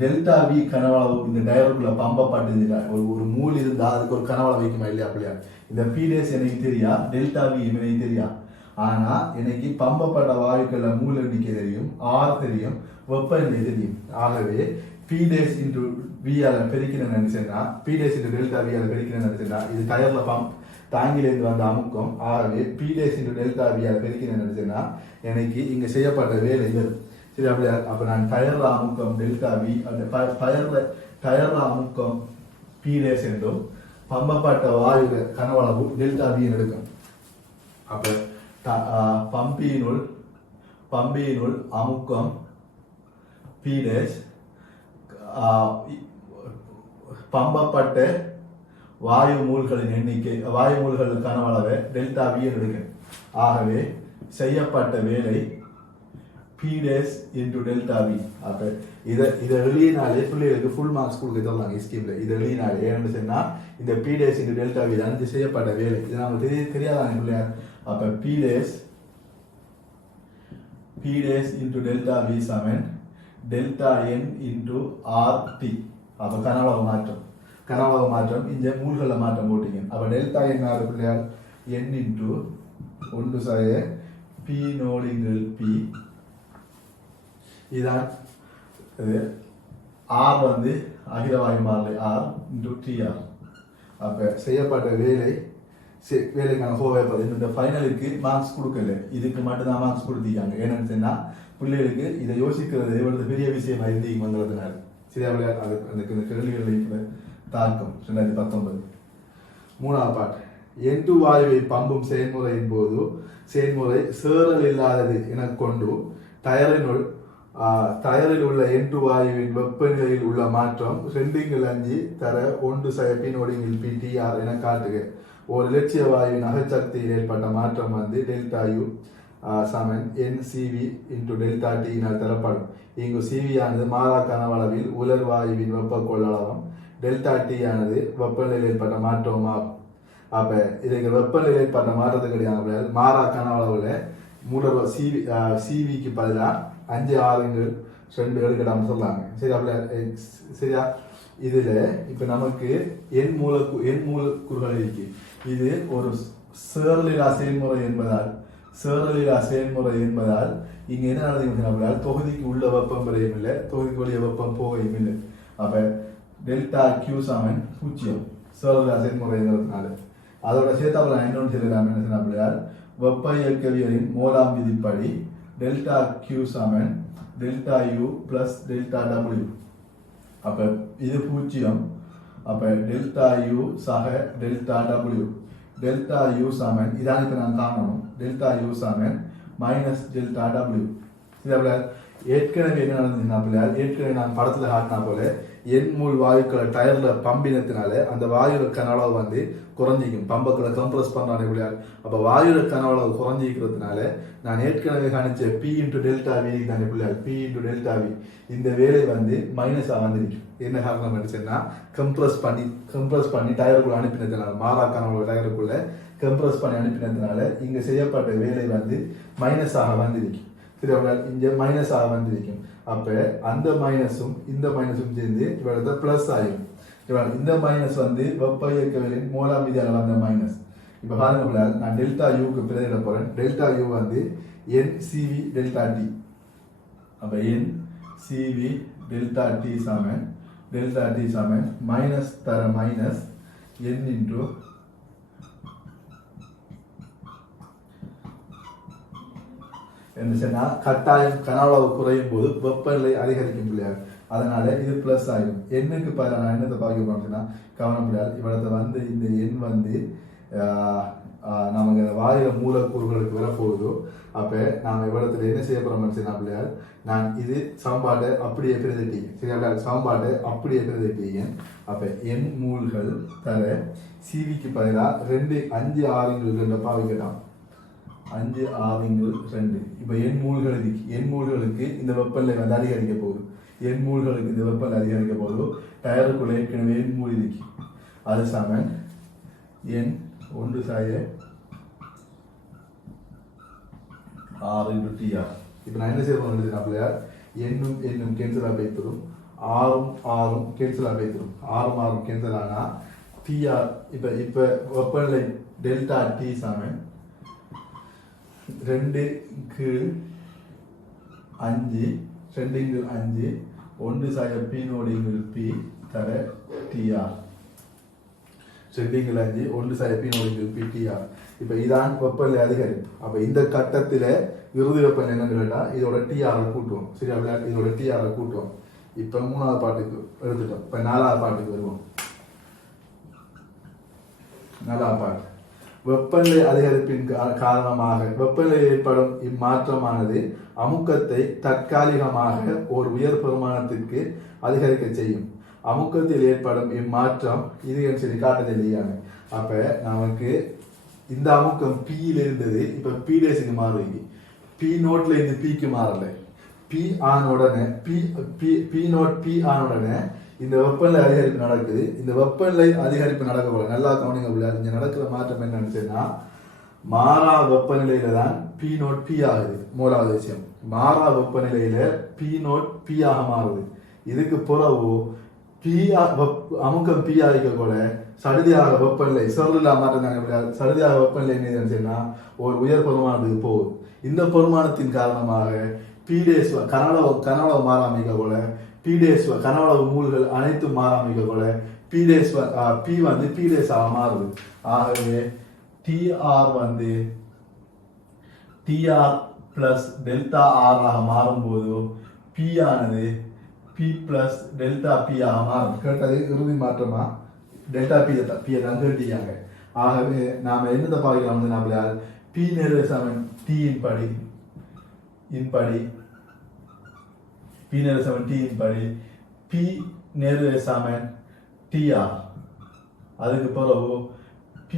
டெல்டா வி கனவளவு இந்த டயருக்குள்ள பம்பப்பட்டு ஒரு மூல் இருந்தால் அதுக்கு ஒரு கனவளவு வைக்குமா இல்லையா அப்படியா? இந்த பி டேஸ் எனக்கு தெரியா, டெல்டா வி எனக்கு தெரியா. ஆனா எனக்கு பம்பப்பட்ட வாயுக்கள மூல எண்ணிக்கை தெரியும், ஆர் தெரியும், வெப்பநிலை தெரியும். ஆகவே பி டேஸ் இன்டு வியால பெருக்கிறேன்னு நினைச்சேன்னா பி டேஸ் இன்டு டெல்டா வியால பெருக்கிறேன்னு நினைச்சேன்னா இது டயர்ல பம்ப் தாங்கிலேருந்து வந்த அமுக்கம். ஆகவே பி டேஸ் இன்டு டெல்டா வியால பெருக்கிறேன்னு நினைச்சேன்னா எனக்கு இங்க செய்யப்பட்ட வேலை வரும் சரி அப்படியா? அப்ப நான் டயர்ல அமுக்கம் டெல்டா வி அந்த டயர்ல அமுக்கம் பி டேஸ் என்றும் பம்பப்பட்ட வாயு கனவளவு டெல்டா வி எடுக்கும். அப்ப பம்பியினுள் அமுக்கம் பி டேஸ் பம்பப்பட்ட வாயு மூல்களின் எண்ணிக்கை வாயு மூல்களின் கனவளவை டெல்டா வி எடுக்கும். ஆகவே செய்யப்பட்ட வேலை P dash into delta V. அப்ப இதை எழுதினாலே பிள்ளைகளுக்கு ஃபுல் மார்க்ஸ் கொடுக்க தரலாங்க ஸ்கீம்ல. இதை எழுதினாலே ஏன்னு சொன்னா இந்த P dash into delta V தான் செய்யப்பட்ட வேலை. இது நமக்கு தெரியாதாங்க பிள்ளையார். அப்ப P dash into delta V சமன் delta N into R T. அப்ப கனவளவு மாற்றம் இந்த மூல்கள மாற்றம் போட்டீங்க. அப்ப டெல்டா என் ஆர் பிள்ளையார் என் இன்டு ஒன்று சாய பி நோடிங்கள் பி இதான் ஆர் வந்து அகிலவாயு மாறிலி ஆர் இன்டு டிஆர். அப்ப செய்யப்பட்ட வேலைக்கான ஹோவேப்பர் இந்த ஃபைனலுக்கு மார்க்ஸ் கொடுக்கல, இதுக்கு மட்டும்தான் மார்க்ஸ் கொடுத்திருக்காங்க. ஏன்னு சொன்னா பிள்ளைகளுக்கு இதை யோசிக்கிறது எவ்வளவு பெரிய விஷயம் இருந்து வந்ததுனால சரியா விளையாடு அதுக்கு இந்த கேள்விகளை தாக்கம் 2019. மூணாவது பாட்டு என்2 வாயுவை பம்பும் செயல்முறையின் போது செயல்முறை சேறல் இல்லாதது என கொண்டு டயரில் உள்ள என்2 வாயுவின் வெப்பநிலையில் உள்ள மாற்றம் 2.5 தர 1 பின்னோடிங்கில் பிடிஆர் என காட்டுக. ஒரு இலட்சிய வாயுவின் அகச்சக்தியில் ஏற்பட்ட மாற்றம் வந்து டெல்டா யூ சமன் என் சிவி இன்டு டெல்டா டியினால் தரப்படும். இங்கு சிவி ஆனது மாறா கனவளவில் உலர் வாயுவின் வெப்ப கொள்ளளவும் டெல்டா டி ஆனது வெப்பநிலையில் ஏற்பட்ட மாற்றமும் ஆகும். அப்ப இதுக்கு வெப்பநிலையில் ஏற்பட்ட மாற்றத்துக்கு கிடையாது மாறா கனவளவுல மூல சிவிக்கு பதிலாக 5 6 2 எடுக்கடாம சொல்றாங்க சரி அப்படியே சரியா. இதுல இப்ப நமக்கு எண் மூலக்கூறுகள் இருக்கு. இது ஒரு சேரலிலா செயல்முறை என்பதால் இங்க என்ன நடந்தது? தொகுதிக்கு உள்ள வெப்பம் பெறையும் இல்லை, தொகுதிக்கு வெளிய வெப்பம் போகையும் இல்லை. அப்ப டெல்டா கியூ சமன் 0 சேரலிலா செயல்முறைங்கிறதுனால அதோட சேர்த்தாப்புல இன்னொன்று சொல்லலாம். என்ன சொன்னா வெப்ப இயக்கவியலின் மூலாம் விதிப்படி டெல்டா கியூ சமன் delta U plus delta W. அப்ப இது 0. அப்ப டெல்டா யூ சக டெல்டா டபிள்யூ. டெல்டா யூ சமன் இதான் இப்ப நான் காணணும். டெல்டா யூ சமன் மைனஸ் டெல்டா டபிள்யூ. ஏற்கனவே என்ன நடந்துச்சுன்னா ஏற்கனவே நான் படத்துல காட்டினா போல எண் மூல் வாயுக்களை டயர்ல பம்பினத்தினால அந்த வாயுட கனவளவு வந்து குறைஞ்சிக்கும். பம்பக்களை கம்ப்ரஸ் பண்றானே விளையாடு. அப்ப வாயுட கனவளவு குறைஞ்சிக்கிறதுனால நான் ஏற்கனவே காணிச்ச பி இன்டு டெல்டா வி தானே பிள்ளையார் பி இன்டு டெல்டா வி இந்த வேலை வந்து மைனஸா வந்துருக்கும். என்ன காரணம் நினைச்சேன்னா கம்ப்ரஸ் பண்ணி டயருக்குள்ள அனுப்பினதுனால மாறா கனவளவு டயருக்குள்ள கம்ப்ரஸ் பண்ணி அனுப்பினதுனால இங்க செய்யப்பட்ட வேலை வந்து மைனஸாக வந்திருக்கும். சரி இங்க மைனஸாக வந்திருக்கும். அப்ப அந்த மைனஸும் இந்த மைனஸும் சேர்ந்து இவ்வளவு பிளஸ் ஆகும். இந்த மைனஸ் வந்து வெப்ப இயக்கவியலின் மூலாம் விதியால் வந்த மைனஸ். இப்போ பாருங்க நான் டெல்டா யூக்கு பிரதியிட போறேன். டெல்டா யூ வந்து NCV டெல்டா டி. அப்ப NCV டெல்டா டி சமன் மைனஸ் தர மைனஸ் n இன்டு என்ன சொன்னா கட்டாயம் கனஅளவு குறையும் போது வெப்பநிலை அதிகரிக்கும் பிள்ளையார். அதனால இது பிளஸ் ஆகும். எண்ணுக்கு பதிலாக நான் என்னத்தை பார்க்க போறோம்னா கவனம் பிள்ளையார். இவ்வளத்தை வந்து இந்த எண் வந்து நமக்கு வாயுல மூலக்கூறுகளுக்கு வரப்போகுதோ அப்ப நாம இவ்வளத்துல என்ன செய்ய போறோம்னு சொன்னா பிள்ளையார், நான் இது சமன்பாட்டை அப்படியே பிரதிட்டீங்க. சரியா? சமன்பாட்டை அப்படியே பிரதிட்டீங்க. அப்ப n மூல்கள் தர சிவிக்கு பதிலாக 2 5 6 பாவிக்கலாம். 5 6 2. இப்ப என் மூல்களுக்கு இந்த வெப்பநிலை வந்து அதிகரிக்க போகுது. என் மூல்களுக்கு இந்த வெப்பநிலை அதிகரிக்க போகுது. டயருக்குள்ள ஏற்கனவே என் மூல் இருக்கு. அது சமன் என் 1 சாய 6 × TR. இப்ப நான் என்ன செய்ய போறேன், என்னும் கேன்சலா போய்த்தரும், 6 கேன்சலா போய்த்தரும், 6 கேன்சல் ஆனா TR. இப்ப வெப்பநிலை டெல்டா T சமன் 2 கீழ் 5 1 சாய P நோடு P தர TR. 2 கீழ் 5 1 சாய P நோடு P TR. இப்ப இதான் வெப்பநிலை அதிகரிப்பு. அப்ப இந்த கட்டத்துல இறுதி வெப்பநிலை என்னன்னு கேட்டா இதோட TR கூட்டுவோம். சரியா? இதோட TR கூட்டுவோம். இப்ப 3வது பாட்டுக்கு எடுத்துட்டோம். இப்ப 4வது பாட்டுக்கு வருவோம். 4வது பாட்டு வெப்பநிலை அதிகரிப்பின் காரணமாக வெப்பநிலை ஏற்படும் இம்மாற்றமானது அமுக்கத்தை தற்காலிகமாக ஒரு உயர் பெருமானத்திற்கு அதிகரிக்க செய்யும். அமுக்கத்தில் ஏற்படும் இம்மாற்றம் இது சரி காட்டுது இல்லையாங்க. அப்ப நமக்கு இந்த அமுக்கம் Pல இருந்தது இப்ப P டேஸுக்கு மாறுவீங்க. P நோட்ல இருந்து Pக்கு மாறல. P ஆன உடனே P நோட் P ஆன உடனே இந்த வெப்பநிலை அதிகரிப்பு நடக்குது. இந்த வெப்பநிலை அதிகரிப்பு நடக்க போல நல்லா கவனிங்க. இங்க நடக்கிற மாற்றம் என்னன்னு சொன்னா மாறா வெப்பநிலையில தான் P நோட் P ஆகுது. மூணாவது விஷயம், மாறா வெப்பநிலையில P நோட் P ஆக மாறுது. இதுக்கு பிறகு அமுக்கம் P ஆகிக்க கூட சடுதியாக வெப்பநிலை செருளா மாற்றம் சடுதியாக வெப்பநிலை என்னன்னு சொன்னா ஒரு உயர் பெருமானத்துக்கு போகுது. இந்த பெருமானத்தின் காரணமாக P டேஸ் கனவளவு மாறாமிக்க போல கனவளவு மூல்கள் அனைத்தும் மாறாமிக்க போல P வந்து P டேஸ் ஆக மாறுது. ஆகவே TR வந்து TR பிளஸ் டெல்டா R ஆக மாறும்போது P ஆனது P பிளஸ் டெல்டா P ஆக மாறும். கேட்டது இறுதி மாற்றமா டெல்டா P தான் கேட்டீங்க. ஆகவே நாம என்னத்தை பார்க்கலாம் வந்து நம்மள P நேர சமன் T இன் படி P நேர சமன் T இன் படி P நேர சமன் TR. அதுக்கு பிறகு P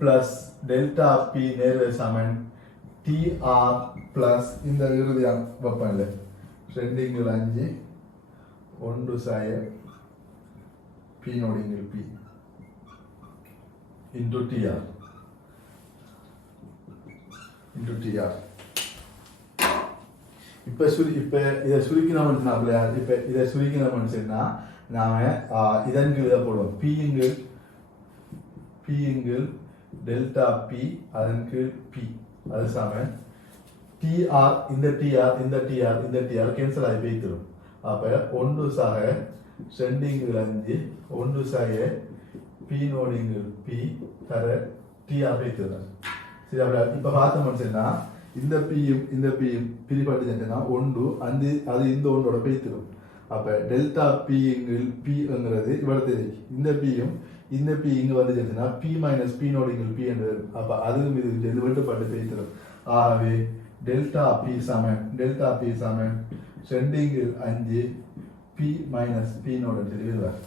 பிளஸ் டெல்டா P நேர சமன் TR பிளஸ் இந்த இறுதியான வெப்பநிலை 2 5 1 சாய P node P into TR. இப்ப இதை சுருக்கினோம்னா இதை சுருக்கினோம்னு சொன்னா நாம இதன் கீழ் போடுவோம். P இங்கில் டெல்டா P அதன் கீழ் P அது சமன் TR. இந்த TR கேன்சல் ஆகி போய்த்திரும். அப்ப 1 சாக 2 5 1 சாய P நோடு P தர TR போய்த்திரும். சரி, அப்ப இப்ப பார்த்தோம்னு சொன்னா இந்த P பிரிப்பட்டுச்சுன்னா 1 அது இந்த ஒன்றோட போய்த்திரும். அப்ப டெல்டா P இங்கில் Pங்கிறது இவ்வளவு இருக்கு. இந்த P இங்க வந்துச்சுன்னா P minus P node P என்று வரும். அப்ப அதுவும் இது வெட்டுப்பட்டு போய்த்திரும். ஆகவே டெல்டா P சமன் 2 5 P மைனஸ் P நோடு எழுதுவார்.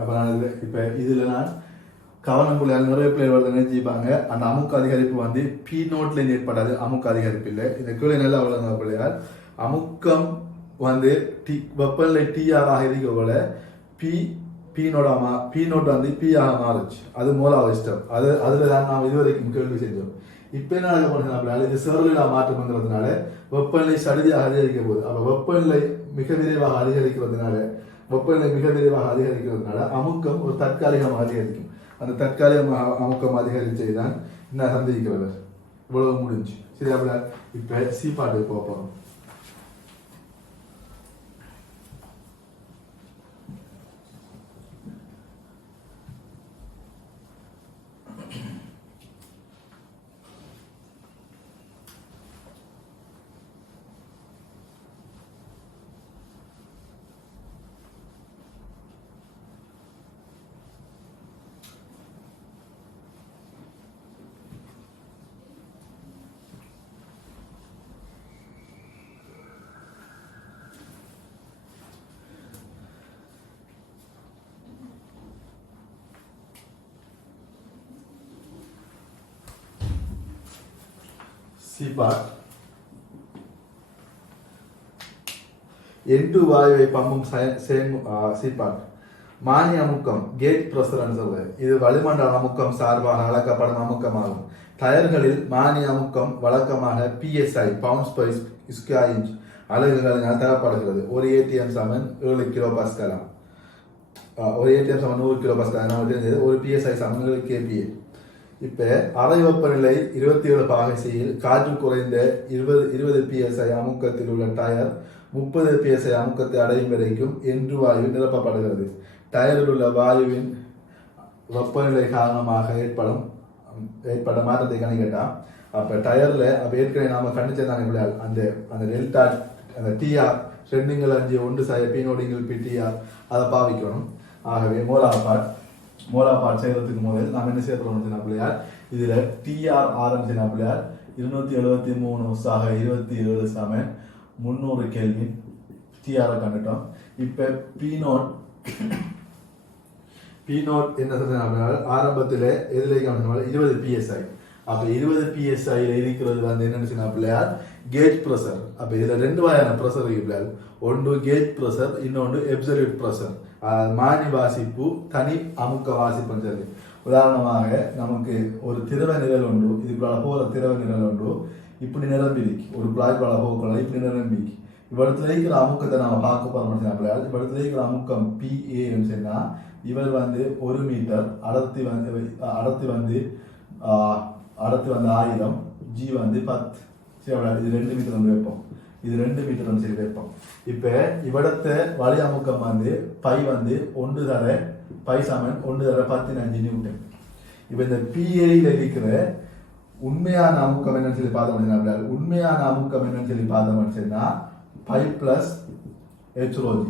அப்ப நான் இப்ப இதுல நான் கவனம் புள்ளியால் நிறைய பிள்ளைகள் வருது நினைச்சிப்பாங்க. அந்த அமுக்க அதிகரிப்பு வந்து P நோட்ல ஏற்படாது, அமுக்க அதிகரிப்பு இல்லை. இந்த கீழே நல்லா வளர்ந்த பிள்ளையார் அமுக்கம் வந்து வெப்பநிலை TR ஆக இருக்க போல P நோட் வந்து P ஆக மாறுச்சு. அது மூலாவது ஸ்டெப். அதுல தான் நாம் இதுவரைக்கும் கேள்வி செஞ்சோம். இப்ப என்ன நடக்க போறதுனால இது செருளா மாற்றம்ங்கிறதுனால வெப்பநிலை சடுதியாக அதிகரிக்க போகுது. அப்ப வெப்பநிலை மிக விரைவாக அதிகரிக்கிறதுனால வெப்பநிலை மிக விரைவாக அதிகரிக்கிறதுனால அமுக்கம் ஒரு தற்காலிகமாக அதிகரிக்கும். அந்த தற்காலிகமாக அமுக்கம் அதிகரிச்சை தான் என்ன சந்திக்கிறது. இவ்வளவு முடிஞ்சு சரி. அப்படி இப்ப சி பாட்டுக்கு போக போறோம். சிபாட் N2 வாயுவை பம்பும் சிபாட் மானி அமுக்கம் கேட் பிரஷர் சொல்றது. இது வளிமண்டல அமுக்கம் சார்பாக அளக்கப்படும் அமுக்கமாகும். டயர்களில் மானி அமுக்கம் வழக்கமாக PSI pounds per square inch அலகுகளினால் தரப்படுகிறது. ஒரு ஏடிஎம் சமன் 7 கிலோ பாஸ்கலாம். ஒரு ஏடிஎம் சமன் 100 கிலோ பாஸ்கல் நமக்கு தெரிஞ்சது. ஒரு PSI சமன் 7 kPa. இப்ப அறை வெப்பநிலை 27 பாகைசியில் காற்று குறைந்த 20 PSI அமுக்கத்தில் உள்ள டயர் 30 PSI அமுக்கத்தை அடையும் வரைக்கும் N2 வாயு நிரப்பப்படுகிறது. டயரில் உள்ள வாயுவின் வெப்பநிலை காரணமாக ஏற்பட மாற்றத்தை கணிக்கட்டாம். அப்ப டயர்ல ஏற்கனவே நாம கணிச்சதாங்க அந்த டெல்டா அந்த TR 2 5 1 P0 PTR அதை பாவிக்கணும். ஆகவே மோலா பாட் செய்யறதுக்கு முதல் நாம் என்ன செய்ய போறோம் பிள்ளையார், இதுல TR பிள்ளையார் 273 27 சமன் 300 கெல்வின் TR கண்டுட்டோம். இப்ப P0 என்ன சொல்றாங்க, ஆரம்பத்துல எதுல 20 PSI. அப்ப 20 PSI இருக்கிறது என்னன்னு சொன்னா பிள்ளையார் கேஜ் பிரஷர். அப்ப இதுல ரெண்டு வகையான பிரஷர் இருக்கு பிள்ளையார். ஒன்று கேஜ் பிரஷர், இன்னொன்று அப்சல்யூட் பிரஷர். மானி வாசிப்பு, தனி அமுக்க வாசிப்புன்னு சொல்லி. உதாரணமாக நமக்கு ஒரு திரவ நிரல் உண்டு, இதுக்குள்ள போற திரவ நிரல் உண்டு, இப்படி நிரம்பிருக்கு. ஒரு பிளாய்க்குள்ள போக்குள்ள இப்படி நிரம்பிருக்கு. இவ்விடத்துல இருக்கிற அமுக்கத்தை நாம பார்க்க போறோம். இவ்விடத்துல இருக்கிற அமுக்கம் PA சொன்னா இவர் 1 மீட்டர், அடர்த்தி வந்து 1000, G 10. இது 2 மீட்டர் வைப்போம். இது 2 மீட்டர் சரி வைப்போம். இப்ப இவ்விடத்தை வழி அமுக்கம் பை 1 தர பை சமன் 1 தர 15 நியூட்டன். இப்ப இந்த PA இருக்கிற உண்மையான அமுக்கம் என்னன்னு சொல்லி பார்த்தோம்னா, உண்மையான அமுக்கம் என்னன்னு சொல்லி பார்த்தோம்னா பை பிளஸ் HρG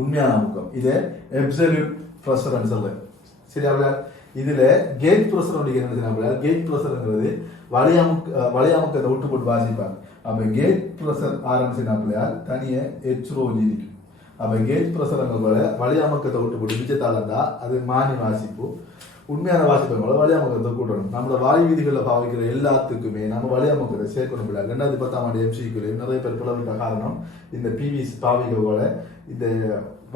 உண்மையான அமுக்கம். இது அப்சல்யூட் பிரஷர் சொல்றேன். சரியா? இதுல கேட் பிரஷர் என்ன, கேட் பிரஷர்ங்கிறது வழி அமுக்கத்தை விட்டு போட்டு வாசிப்பாங்க. அப்ப கேட் பிரஷர் ஆரம்பிச்சுனா தனிய HρG இருக்கு. அப்ப கேட் பிரஷர் வழி அமுக்கத்தை விட்டு போட்டு மிச்சத்தால் இருந்தா அது மானி வாசிப்பு. உண்மையான வாசிப்பை வழி அமுக்கத்தை கூட்டணும். நம்மளோட வாயு விதிகளில் பாவிக்கிற எல்லாத்துக்குமே நம்ம வழி அமுக்கத்தை சேர்க்கணும். 2010 MCQ நிறைய பேர் பிளவிட்ட காரணம் இந்த PVC பாவிகளோட இந்த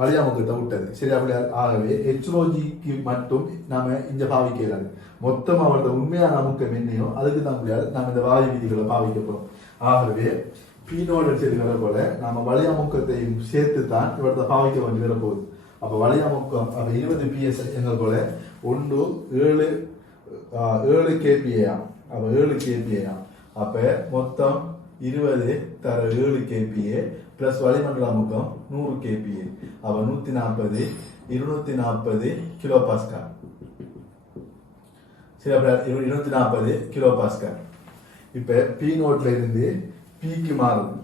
வழி அமுக்கத்தை விட்டது. சரி? அப்படி ஆகவே HρGக்கு மட்டும் நாம இந்த பாவிக்கிறாங்க. மொத்தம் அவரோட உண்மையான அமுக்கம் என்னையோ அதுக்கு தான் முடியாது நம்ம இந்த வாயு விதிகளை பாவிக்க போறோம். ஆகவே P0 சரி வர போல நம்ம வழி அமுக்கத்தையும் சேர்த்து தான் இவரத்தை பாவிக்க வேண்டி வர போகுது. அப்ப வழி அமுக்கம் அப்ப 20 PSI எங்க போல 7 kPa. அப்ப 7 kPa. அப்ப மொத்தம் 20 தர 7 kPa பிளஸ் வளிமண்டல அமுக்கம் 100 kPa. அப்ப 140 240 கிலோ பாஸ்கல். சரி, அப்ப 240 கிலோ பாஸ்கல். இப்ப P0 இருந்து Pக்கு மாறுது.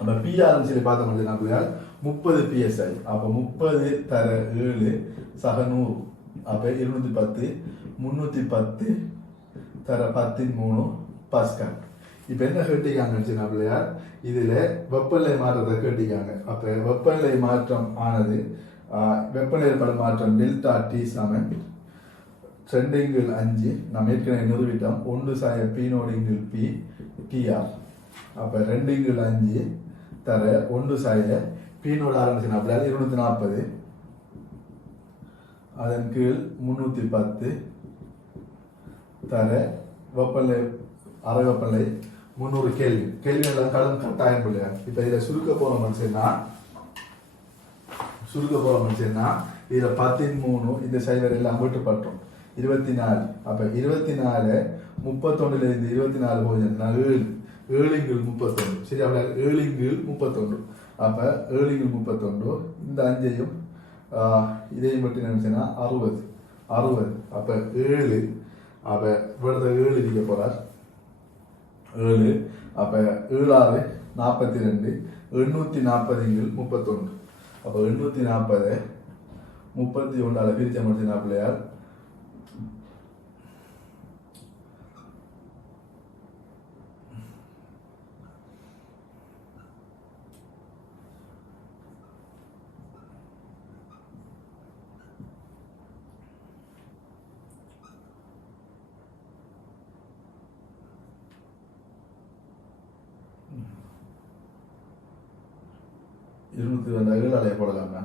அப்ப P ஆரம்பிச்சு பார்த்தோம்னா 30 PSI. அப்ப 30 தர 7 சக 100. அப்ப 210 310 தர 13 பாஸ்கல். இப்ப என்ன கேட்டிருக்காங்க, இதுல வெப்பநிலை மாற்றத்தை கேட்டிருக்காங்க. அப்ப வெப்பநிலை மாற்றம் ஆனது வெப்பநிலை மாற்றம் டெல்டா T சமன் 2/5 நம்ம ஏற்கனவே நிறுவிட்டோம். 1 P0 P TR. அப்ப 2/5 தர 1 P0 ஆரம்பிச்சுனா 240 அதன் கீழ் 310 தர வெப்பநிலை அறை வெப்பநிலை 300 கேள்வி எல்லாம் கடன் கட்டாயம் பிள்ளையா. இப்ப இதுல சுருக்க போன மனுஷன்னா சுருக்க போறோம்னு சொன்னா இதுல 13 இந்த சைவர் எல்லாம் விட்டுப்பட்டோம் 24. அப்ப 24 31 இருந்து 24 போச்சுன்னா 7 7 31. சரி அப்ப 7 31. அப்ப 7 31 இந்த 5ஐயும் இதையும் மட்டும் நினைச்சேன்னா 60. அப்ப 7 அப்ப இவ்வளவு 7 இருக்க போறார் 7. அப்ப 7 42 840 31. அப்ப 840 31 பிரிச்ச முடிச்சுனா பிள்ளையார் 200 போடலாமா?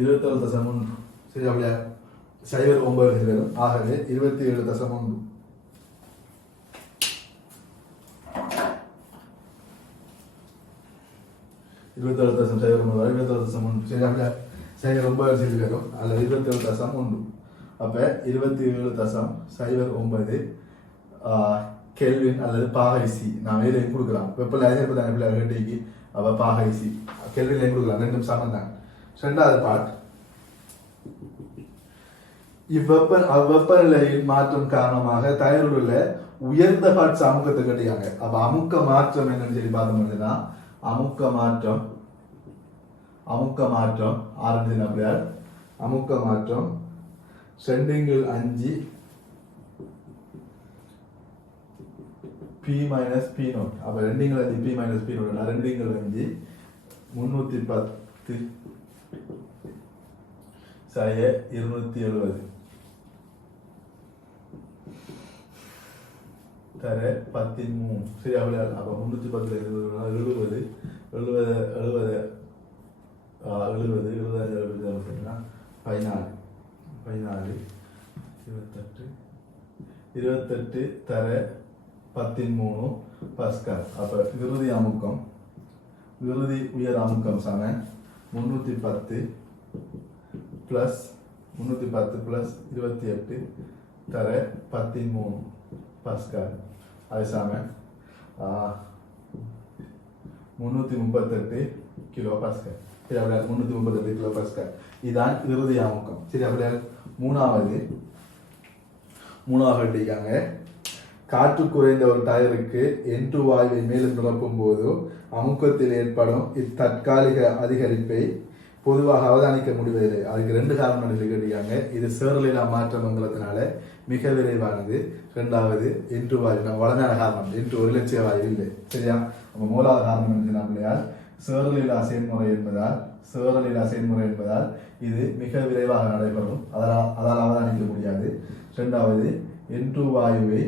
இருபத்தேழு தசம் ஒன்று. சரி அப்படியா? சைவர் 9 வரும். ஆகவே 27 தசம் 1. 27 தசம் சைவர் 9 27 தசம் 1. சரி அப்படியா? சைவர் 9 வரும். அதில் 27 தசம் 1. அப்ப 27 தசம் சைவர் 9 கெல்வின் அல்லது பாகைசி நான் வேலை கொடுக்கலாம். வெப்பல் ஐநூறு கேட்டிக்கு அவ பாகைசி கெல்வின் கொடுக்கலாம். ரெண்டும் சமம் தான். ரெண்டாவது பாட் இவ்வெப்பநிலையின் மாற்றம் காரணமாக தயாரிலுள்ள உயர்ந்த பாட் அமுக்கத்தை கட்டியாங்க. அப்ப அமுக்க மாற்றம் என்னன்னு சொல்லி பார்த்தோம்னா அமுக்க மாற்றம் ஆரம்பிச்சு அப்படியால் அமுக்க மாற்றம் 2/5 P minus P0. அப்ப 2/5 P minus P0 2/5 310 சாய 270 தர 13. சரி அவ்வளோ. அப்ப 310 70 28 தர 13 பாஸ்கல். அப்ப இறுதி உயர் அமுக்கம் சம 310 பிளஸ் 28 தர 13 பாஸ்கல். அது சம 338 கிலோ பாஸ்கல். சரி அப்படியே 338 கிலோ பாஸ்கல். இதுதான் இறுதி அமுக்கம். சரி அப்படியே மூணாவது எடுத்திருக்காங்க. காற்று குறைந்த ஒரு டயருக்கு N2 வாயுவை மேலும் நிரப்பும் போது அமுக்கத்தில் ஏற்படும் இத்தற்காலிக அதிகரிப்பை பொதுவாக அவதானிக்க முடிவதில்லை. அதுக்கு 2 காரணம் கேட்டிருக்காங்க. இது சேரலினா மாற்றமங்கலத்தினால மிக விரைவானது. 2வது N2 வாயு வளஞான காரணம். N2 ஒரு இலட்சிய வாயு இல்லை. சரியா? நம்ம மூலாவது காரணம் என்ன? சேரலிலா செயல்முறை என்பதால் இது மிக விரைவாக நடைபெறும். அதால் அவதானிக்க முடியாது. 2வது N2 வாயுவை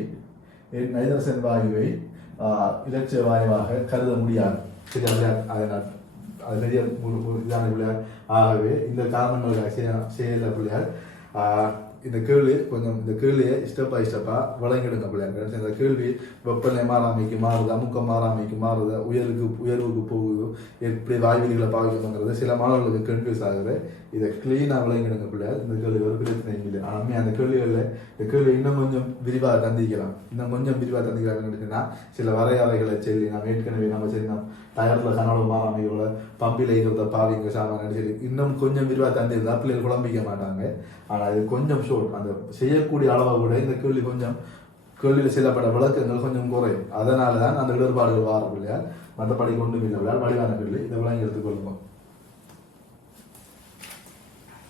நைட்ரஜன் வாயுவை இலட்சிய வாயுவாக கருத முடியாது. சரியா? அது பெரிய இதான பிள்ளையார். ஆகவே இந்த காரணங்கள் செய்யல பிள்ளையார். இந்த கேள்வியை ஸ்டெப் பை ஸ்டெப்பா விளங்கிடுங்க பிள்ளையார். இந்த கேள்வி வெப்பநிலை மாறாமைக்கு மாறுது, அமுக்கம் மாறாமைக்கு மாறுது, உயர்வுக்கு போகுது, எப்படி வாய்வெளிகளை பாவிக்கணுங்கிறது சில மாணவர்களுக்கு கன்ஃபியூஸ் ஆகுது. இதை கிளீனா விளங்கிடுங்க பிள்ளையார். இந்த கேள்வி ஒரு பிரச்சனை இல்லை. ஆனால் அந்த கேள்வி இன்னும் கொஞ்சம் விரிவாக தந்திக்கலாம். சில வரையறைகளை சொல்லி நாம் ஏற்கனவே நம்ம டயர்ல கனவு மாறாமையோட பம்பில் இருக்கிறத பாவிங்க சாமான் சொல்லி இன்னும் கொஞ்சம் விரிவாக தந்திருந்தா பிள்ளைகள் குழம்பிக்க மாட்டாங்க. ஆனால் இது கொஞ்சம் ஷோர்ட். அந்த செய்யக்கூடிய அளவை விட இந்த கேள்வியில் சிலப்பட விளக்கங்கள் கொஞ்சம் குறையும். அதனால தான் அந்த இடர்பாடுகள் வார பிள்ளையார். மற்றபடி கொண்டும் இல்லை பிள்ளையார். வடிவான கேள்வி இதை விளங்கி எடுத்துக்கொள்ளுவோம்.